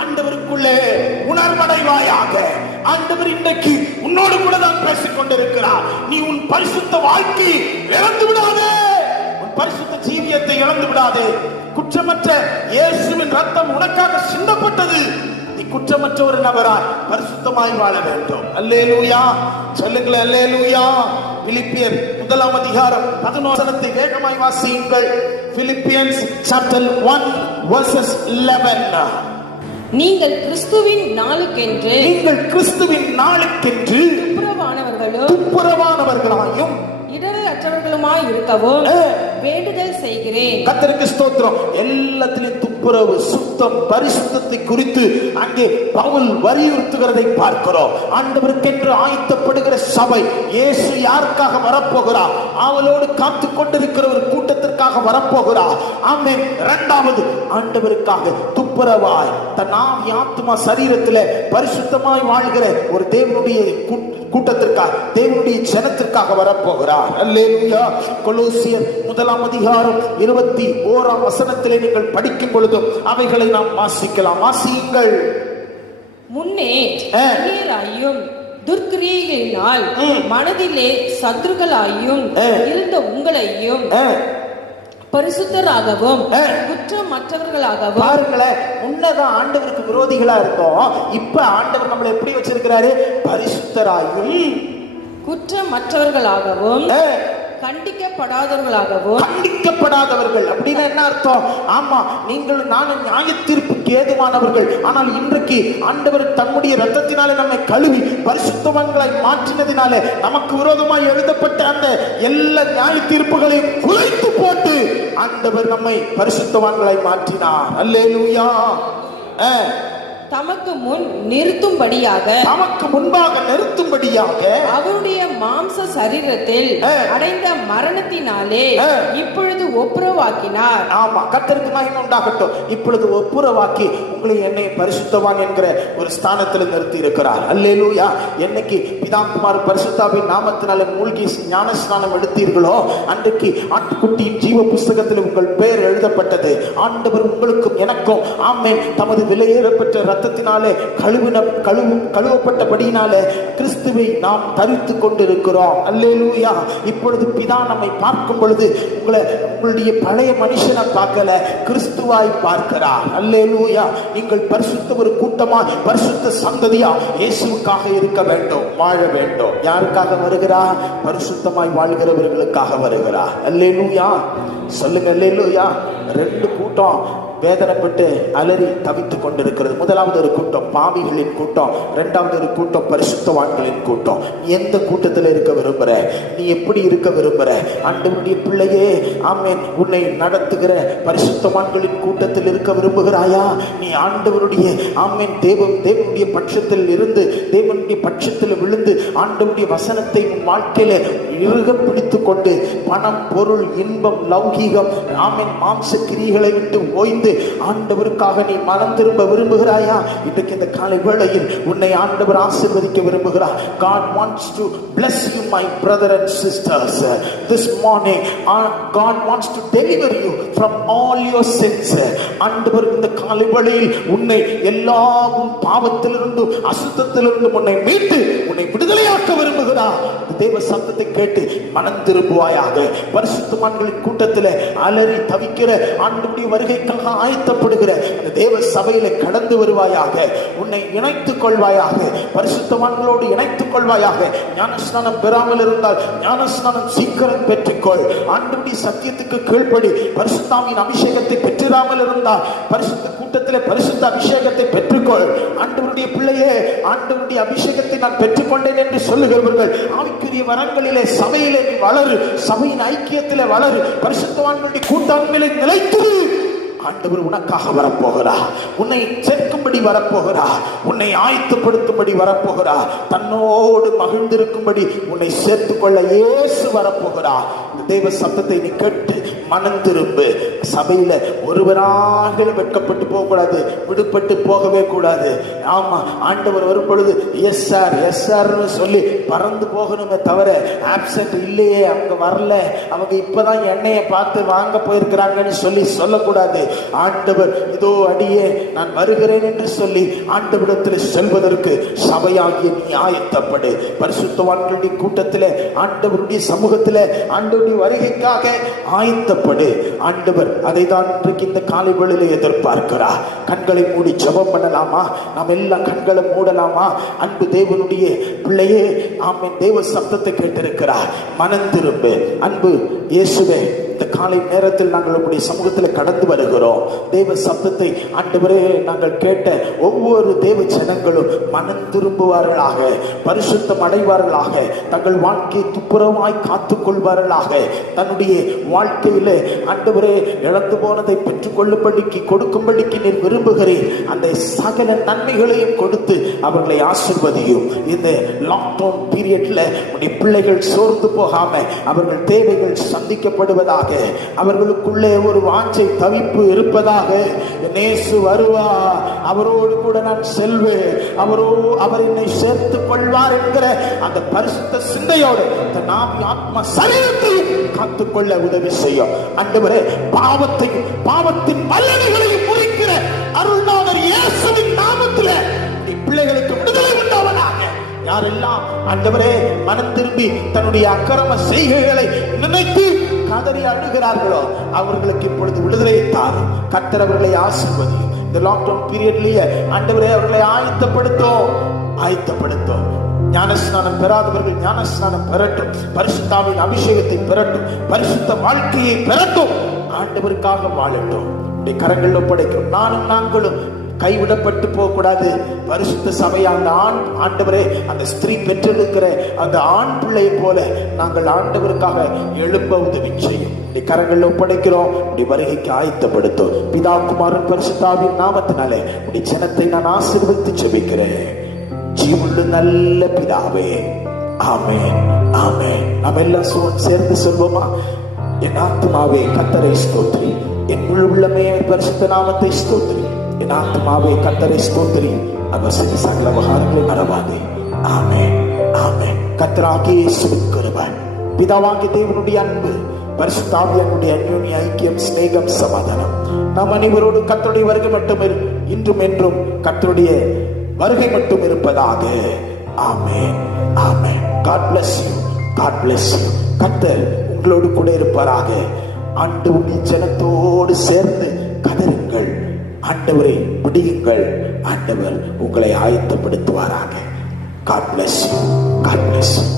ஆண்டவருக்குள்ளே உணர்வடைவாயாக. ஆண்டவர் இன்றைக்கு உன்னோடு கூட தான் பேசிக் கொண்டிருக்கிறார். நீ உன் பரிசுத்த வாழ்க்கை இழந்து விடாதே, உன் பரிசுத்த ஜீவியத்தை இழந்து விடாதே. குற்றமற்ற இயேசுவின் ரத்தம் உனக்காக சிந்தப்பட்டது. நீ குற்றமற்ற ஒரு நபராய் பரிசுத்தமாய் வாழ வேண்டும். அல்லேலூயா. சொல்லுங்களேன் அல்லேலூயா. பிலிப்பியர் 1ஆம் அதிகாரம் 11 வசனத்தை வேகமாய் வாசியுங்கள். Philippians chapter 1 verses 11. நீங்கள் கிறிஸ்துவின் நாளுக்கென்று துப்புரவானவர்களாயும் இடரல் அற்றவர்களுமாய் இருக்கவும் வேண்டுதல் செய்கிறேன். கர்த்தருக்கு ஸ்தோத்திரம். எல்லாத்திலும் துப்புரவு, சுத்தம், பரிசுத்தத்தை குறித்து அங்கே பவுல் வலியுறுத்துகிறதை பார்க்கிறோம். ஆண்டவருக்கென்று ஆயத்தப்படுகிற சபை, இயேசு யாருக்காக வரப்போகிறார்? அவளோடு காத்து கொண்டிருக்கிற ஒரு கூட்டத்திற்காக வரப்போகிறார். ஆமென். இரண்டாவது, ஆண்டவருக்காக துப்புரவாய் தன் ஆவி, ஆத்துமா, சரீரத்திலே பரிசுத்தமாய் வாழ்கிற ஒரு தேவனுடைய கூட்டத்திற்காக, தேவனுடைய ஜனத்திற்காக வரப்போகிறார். அல்லேலூயா. கொலோசியர் 1ஆம் அதிகாரம் 21ஆம் வசனத்திலே நீங்கள் படிக்கும் பொழுதும் அவைகளை நாம் வாசிக்கலாம். வாசியுங்கள். முன்னே அந்நியராயும் துர்க்கிரியைகளினால் மனதிலே சத்துருக்களாயும் இருந்த உங்களையும் பரிசுத்தராகவும் குற்றமற்றவர்களாகவும். பாருங்களேன், முன்னதான் ஆண்டவருக்கு விரோதிகளா இருந்தோம். இப்ப ஆண்டவர் நம்மளை எப்படி வச்சிருக்கிறாரு? பரிசுத்தராயும் குற்றமற்றவர்களாகவும் கண்டிக்கப்படாதவர்களாகவும். கண்டிக்கப்படாதவர்கள் அப்படின்னா என்ன அர்த்தம்? ஆமா, நீங்கள் நானும் நியாய தீர்ப்புக்கு ஏதுவானவர்கள். ஆனால் இன்றைக்கு ஆண்டவர் தன்னுடைய ரத்தத்தினாலே நம்மை கழுவி பரிசுத்தவான்களை மாற்றினதினாலே நமக்கு விரோதமாய் எழுதப்பட்ட அந்த எல்லா நியாய தீர்ப்புகளையும் குலைத்து போட்டு ஆண்டவர் நம்மை பரிசுத்தவான்களை மாற்றினார். அல்லேலூயா. தமக்கு முன் நிறுத்தும்படியாக, தமக்கு முன்பாக நிறுத்தும்படியாக அவருடைய மாம்ச சரீரத்தில் அடைந்த மரணத்தினாலே இப்பொழுது ஒப்புரவாக்கினார். ஆமா, கர்த்தருக்கு மகிமை உண்டாகட்டும். இப்பொழுது ஒப்புரவாக்கி உங்களை என்னை பரிசுத்தவான் என்கிற ஒரு ஸ்தானத்தில் நிறுத்தி இருக்கிறார். அல்லேலூயா. என்னைக்கு பிதாகுமார் பரிசுத்தாவின் நாமத்தினால மூழ்கி ஞான ஸ்நானம் எடுத்தீர்களோ அன்றைக்கு ஆட்டுக்குட்டியின் ஜீவ புஸ்தகத்தில் உங்கள் பெயர் எழுதப்பட்டது. ஆண்டவர் உங்களுக்கும் எனக்கும் ஆமென் தமது விலையேறப்பெற்ற ரத்தத்தினாலே கழுவப்பட்டபடியினாலே கிறிஸ்துவை நாம் தரித்து கொண்டிருக்கிறோம். அல்லேலூயா. இப்பொழுது பிதா நம்மை பார்க்கும் பொழுது உங்களுடைய பழைய மனுஷனை பார்க்கல, கிறிஸ்துவாய் பார்க்கிறார். அல்லேலூயா. நீங்கள் பரிசுத்த ஒரு கூட்டமா, பரிசுத்த சந்ததியா இயேசுவுக்காக இருக்க வேண்டும், வாழ வேண்டும். யாருக்காக வருகிறார்? பரிசுத்தமாய் வாழ்கிறவர்களுக்காக வருகிறார். அல்லேலூயா. சொல்லுங்க அல்லேலூயா. 2 கூட்டம் வேதனைப்பட்டு அலறி தவித்துக் கொண்டிருக்கிறது. முதலாவது ஒரு கூட்டம் பாவிகளின் கூட்டம், இரண்டாவது ஒரு கூட்டம் பரிசுத்தவான்களின் கூட்டம். நீ எந்த கூட்டத்தில் இருக்க விரும்புற? நீ எப்படி இருக்க விரும்புற? ஆண்டவருடைய பிள்ளையே, ஆமென், உன்னை நடத்துகிற பரிசுத்தவான்களின் கூட்டத்தில் இருக்க விரும்புகிறாயா? நீ ஆண்டவருடைய ஆமென் தேவனுடைய பட்சத்தில் இருந்து, தேவனுடைய பட்சத்தில் விழுந்து ஆண்டவருடைய வசனத்தை உன் வாழ்க்கையில இறுக பிடித்துக் கொண்டு பணம், பொருள், இன்பம், லௌகீகம், ஆமென், மாம்ச கிரியைகளை விட்டு ஓய்ந்து ஆண்டவருக்காக நீ மனம் திரும்ப விரும்புகிறாயா? இன்றைக்கு இந்த காலை வேளையில் உன்னை ஆண்டவர் ஆசீர்வதிக்க விரும்புகிறார். God wants to bless you, my brother and sisters. This morning God wants to deliver you from all your sins. ஆண்டவர் இந்த காலை வேளையில் உன்னை எல்லா பாவத்திலிருந்தும் அசுத்தத்திலிருந்தும் உன்னை மீட்டு உன்னை விடுதலையாக்க விரும்புகிறார். சகோதரா, தேவ சத்தத்தை கேட்டு மனம் திரும்புவாயாக. பரிசுத்தவான்களின் கூட்டத்தில் அலறி தவிக்கிற ஆண்டவருடைய வருகைக்காக ஆயத்தப்படுகிற அந்த தேவ சபையில கடந்து வருவாயாக. உன்னை இணைத்துக் கொள்வாயாக, பரிசுத்தவான்களோடு இணைத்துக் கொள்வாயாக. ஞானஸ்நானம் பெறாமல் இருந்தால் ஞானஸ்நானம் சீக்கிரம் பெற்றுக்கொள். ஆண்டவருடைய சத்தியத்துக்கு கீழ்ப்படி பரிசுத்தாவின் அபிஷேகத்தை பெற்றிராமல் இருந்தால் பரிசுத்த கூட்டத்தில் பரிசுத்த அபிஷேகத்தை பெற்றுக்கொள். ஆண்டவருடைய பிள்ளையே, ஆண்டவருடைய அபிஷேகத்தை நான் பெற்றுக்கொண்டேன் என்று சொல்லுகிறவர்கள் ஆவிக்குரிய வரங்களிலே சபையிலே நீ வளரு, சபையின் ஐக்கியத்திலே வளரு, பரிசுத்தவான்களுடைய கூட்டாண்மையிலே நிலைத்திரு. ஆண்டவர் உனக்காக வரப்போகிறார், உன்னை சேர்க்கும்படி வரப்போகிறார், உன்னை ஆயத்தப்படுத்தும்படி வரப்போகிறார், தன்னோடு மகிழ்ந்திருக்கும்படி உன்னை சேர்த்துக் கொள்ள இயேசு வரப்போகிறார். இந்த தேவ சத்தத்தை நீ கேட்டு மனம் திரும்பு. சபையில ஒருவராக வெட்கப்பட்டு போக கூடாது, விடுபட்டு போகவே கூடாது. ஆமா, ஆண்டவர் வரும் பொழுது எஸ் சார் எஸ் சார்னு சொல்லி பறந்து போகணுமே தவிர ஆப்சென்ட் இல்லையே, அவங்க வரல, அவங்க இப்பதான் எண்ணெயை பார்த்து வாங்க போயிருக்கிறாங்கன்னு சொல்லி சொல்லக்கூடாது. ஆண்டவர் இதோ அடியே நான் வருகிறேன் என்று சொல்லி ஆண்டவரிடத்தில் செல்வதற்கு சபையாகிய நீ ஆயத்தப்படு. பரிசுத்தவான்களுடைய கூட்டத்தில் ஆண்டவருடைய சமூகத்தில் ஆண்டவருடைய வருகைக்காக ஆயத்தப்படு. ஆண்டவர் அதை தான் இன்றைக்கு இந்த காலை வேளையிலே எதிர்பார்க்கிறார். கண்களை மூடி ஜெபம் பண்ணலாமா? நாம் எல்லாம் கண்களை மூடலாமா? அன்பு தேவனுடைய பிள்ளையே, ஆமென். தேவ சத்தத்தை கேட்டிருக்கிறார், மனம் திரும்பு. அன்பு இயேசுவே, இந்த காலை நேரத்தில் நாங்கள் உங்களுடைய சமூகத்தில் கடந்து வருகிறோம். தேவ சத்தத்தை ஆண்டவரே நாங்கள் கேட்ட ஒவ்வொரு தேவ ஜனங்களும் மனம் திரும்புவார்களாக, பரிசுத்தம் அடைவார்களாக, தங்கள் வாழ்க்கையை துப்புரமாய் காத்துக் கொள்வார்களாக. தன்னுடைய வாழ்க்கையில ஆண்டவரே இழந்து போனதை பெற்றுக்கொள்ளும்படிக்கு கொடுக்கும்படிக்கு நீர் விரும்புகிறேன். அந்த சகல நன்மைகளையும் கொடுத்து அவர்களை ஆசீர்வதியும். இந்த லாக்டவுன் பீரியட்ல உடைய பிள்ளைகள் சோர்ந்து போகாம அவர்கள் தேவைகள் சந்திக்கப்படுவதாக, அவர்களுக்குள்ளே ஒரு வாஞ்சை தவிப்பு இருப்பதாக. நேசு வருவா, அவரோடு கூட நான் செல்வேன், அவர் என்னை சேர்த்துக் கொள்வார் என்கிற அந்த பரிசுத்த சிந்தையோடு தன் ஆவி ஆத்மா சரீரத்தையும் காத்துக்கொள்ள உதவி செய்யும். ஆண்டவரே, பாவத்தின் வல்லமைகளையும் முறிக்கிற அருள்நாதர் இயேசுவின் நாமத்தில் பிள்ளைகளுக்கு விடுதலை உண்டாவதாக. யாரெல்லாம் ஆண்டவரே மனம் திரும்பி தன்னுடைய அக்கிரம செய்கைகளை நினைத்து கதறி அழுகிறார்களோ அவர்களுக்கு இப்பொழுது விடுதலையை தாரும். கர்த்தர் அவர்களை ஆசீர்வதியும். இந்த லாக்டவுன் பீரியட்லயே ஆண்டவரே அவர்களை ஆயத்தப்படுத்தும். ஞானஸ்நானம் பெறாதவர்கள் ஞானஸ்நானம் பெறட்டும், பரிசுத்தாவின் அபிஷேகத்தை பெறட்டும், பரிசுத்த வாழ்க்கையை பெறட்டும், ஆண்டவருக்காக வாழட்டும். கரங்கள் ஒப்படைக்கும். நாங்களும் கைவிடப்பட்டு போக கூடாது. பரிசுத்த சபையை அந்த ஆண்டவரே, அந்த ஸ்திரீ பெற்றெடுக்கிற அந்த ஆண் பிள்ளையை போல நாங்கள் ஆண்டவருக்காக எழும்ப உதவி செய்யும். கரங்கள் ஒப்படைக்கிறோம். உடைய வருகைக்கு ஆயத்தப்படுத்தும். பிதா குமாரன் பரிசுத்தாவின் நாமத்தினாலே உடைய ஜனத்தை நான் ஆசீர்வதித்து ஜெபிக்கிறேன். ஜீவனுள்ள நல்ல பிதாவே, ஆமென், ஆமென். நாம் எல்லாம் சேர்ந்து சொல்வோமா? என் ஆத்துமாவே கர்த்தரை ஸ்தோத்திரி, என் முழு உள்ளமே பரிசுத்த நாமத்தை ஸ்தோத்திரி. என் ஆத்துமாவே கர்த்தரை ஸ்தோத்திரி, அவர் செய்த சகல உபகாரங்களை மறவாதே. ஆமென், ஆமென். கர்த்தராகிய இயேசுவின் கிருபை, பிதாவாகிய தேவனுடைய அன்பு, பரிசுத்த ஆவியானவருடைய அன்யோன்ய ஐக்கியம், சிநேகம், சமாதானம் நாம் அனைவரோடு கர்த்தருடைய வருகை மட்டும் இன்றும் என்றும் கர்த்தருடைய வருகை மட்டும் இருப்பதாக. ஆமென், ஆமென். God bless you. God bless you. கர்த்தர் உங்களோடு கூட இருப்பாராக. ஆண்டவருடைய ஜனத்தோடு சேர்ந்து கதறுங்கள், ஆண்டவரை விடியுங்கள், ஆண்டவர் உங்களை ஆயத்தப்படுத்துவாராக. God bless you. God bless you.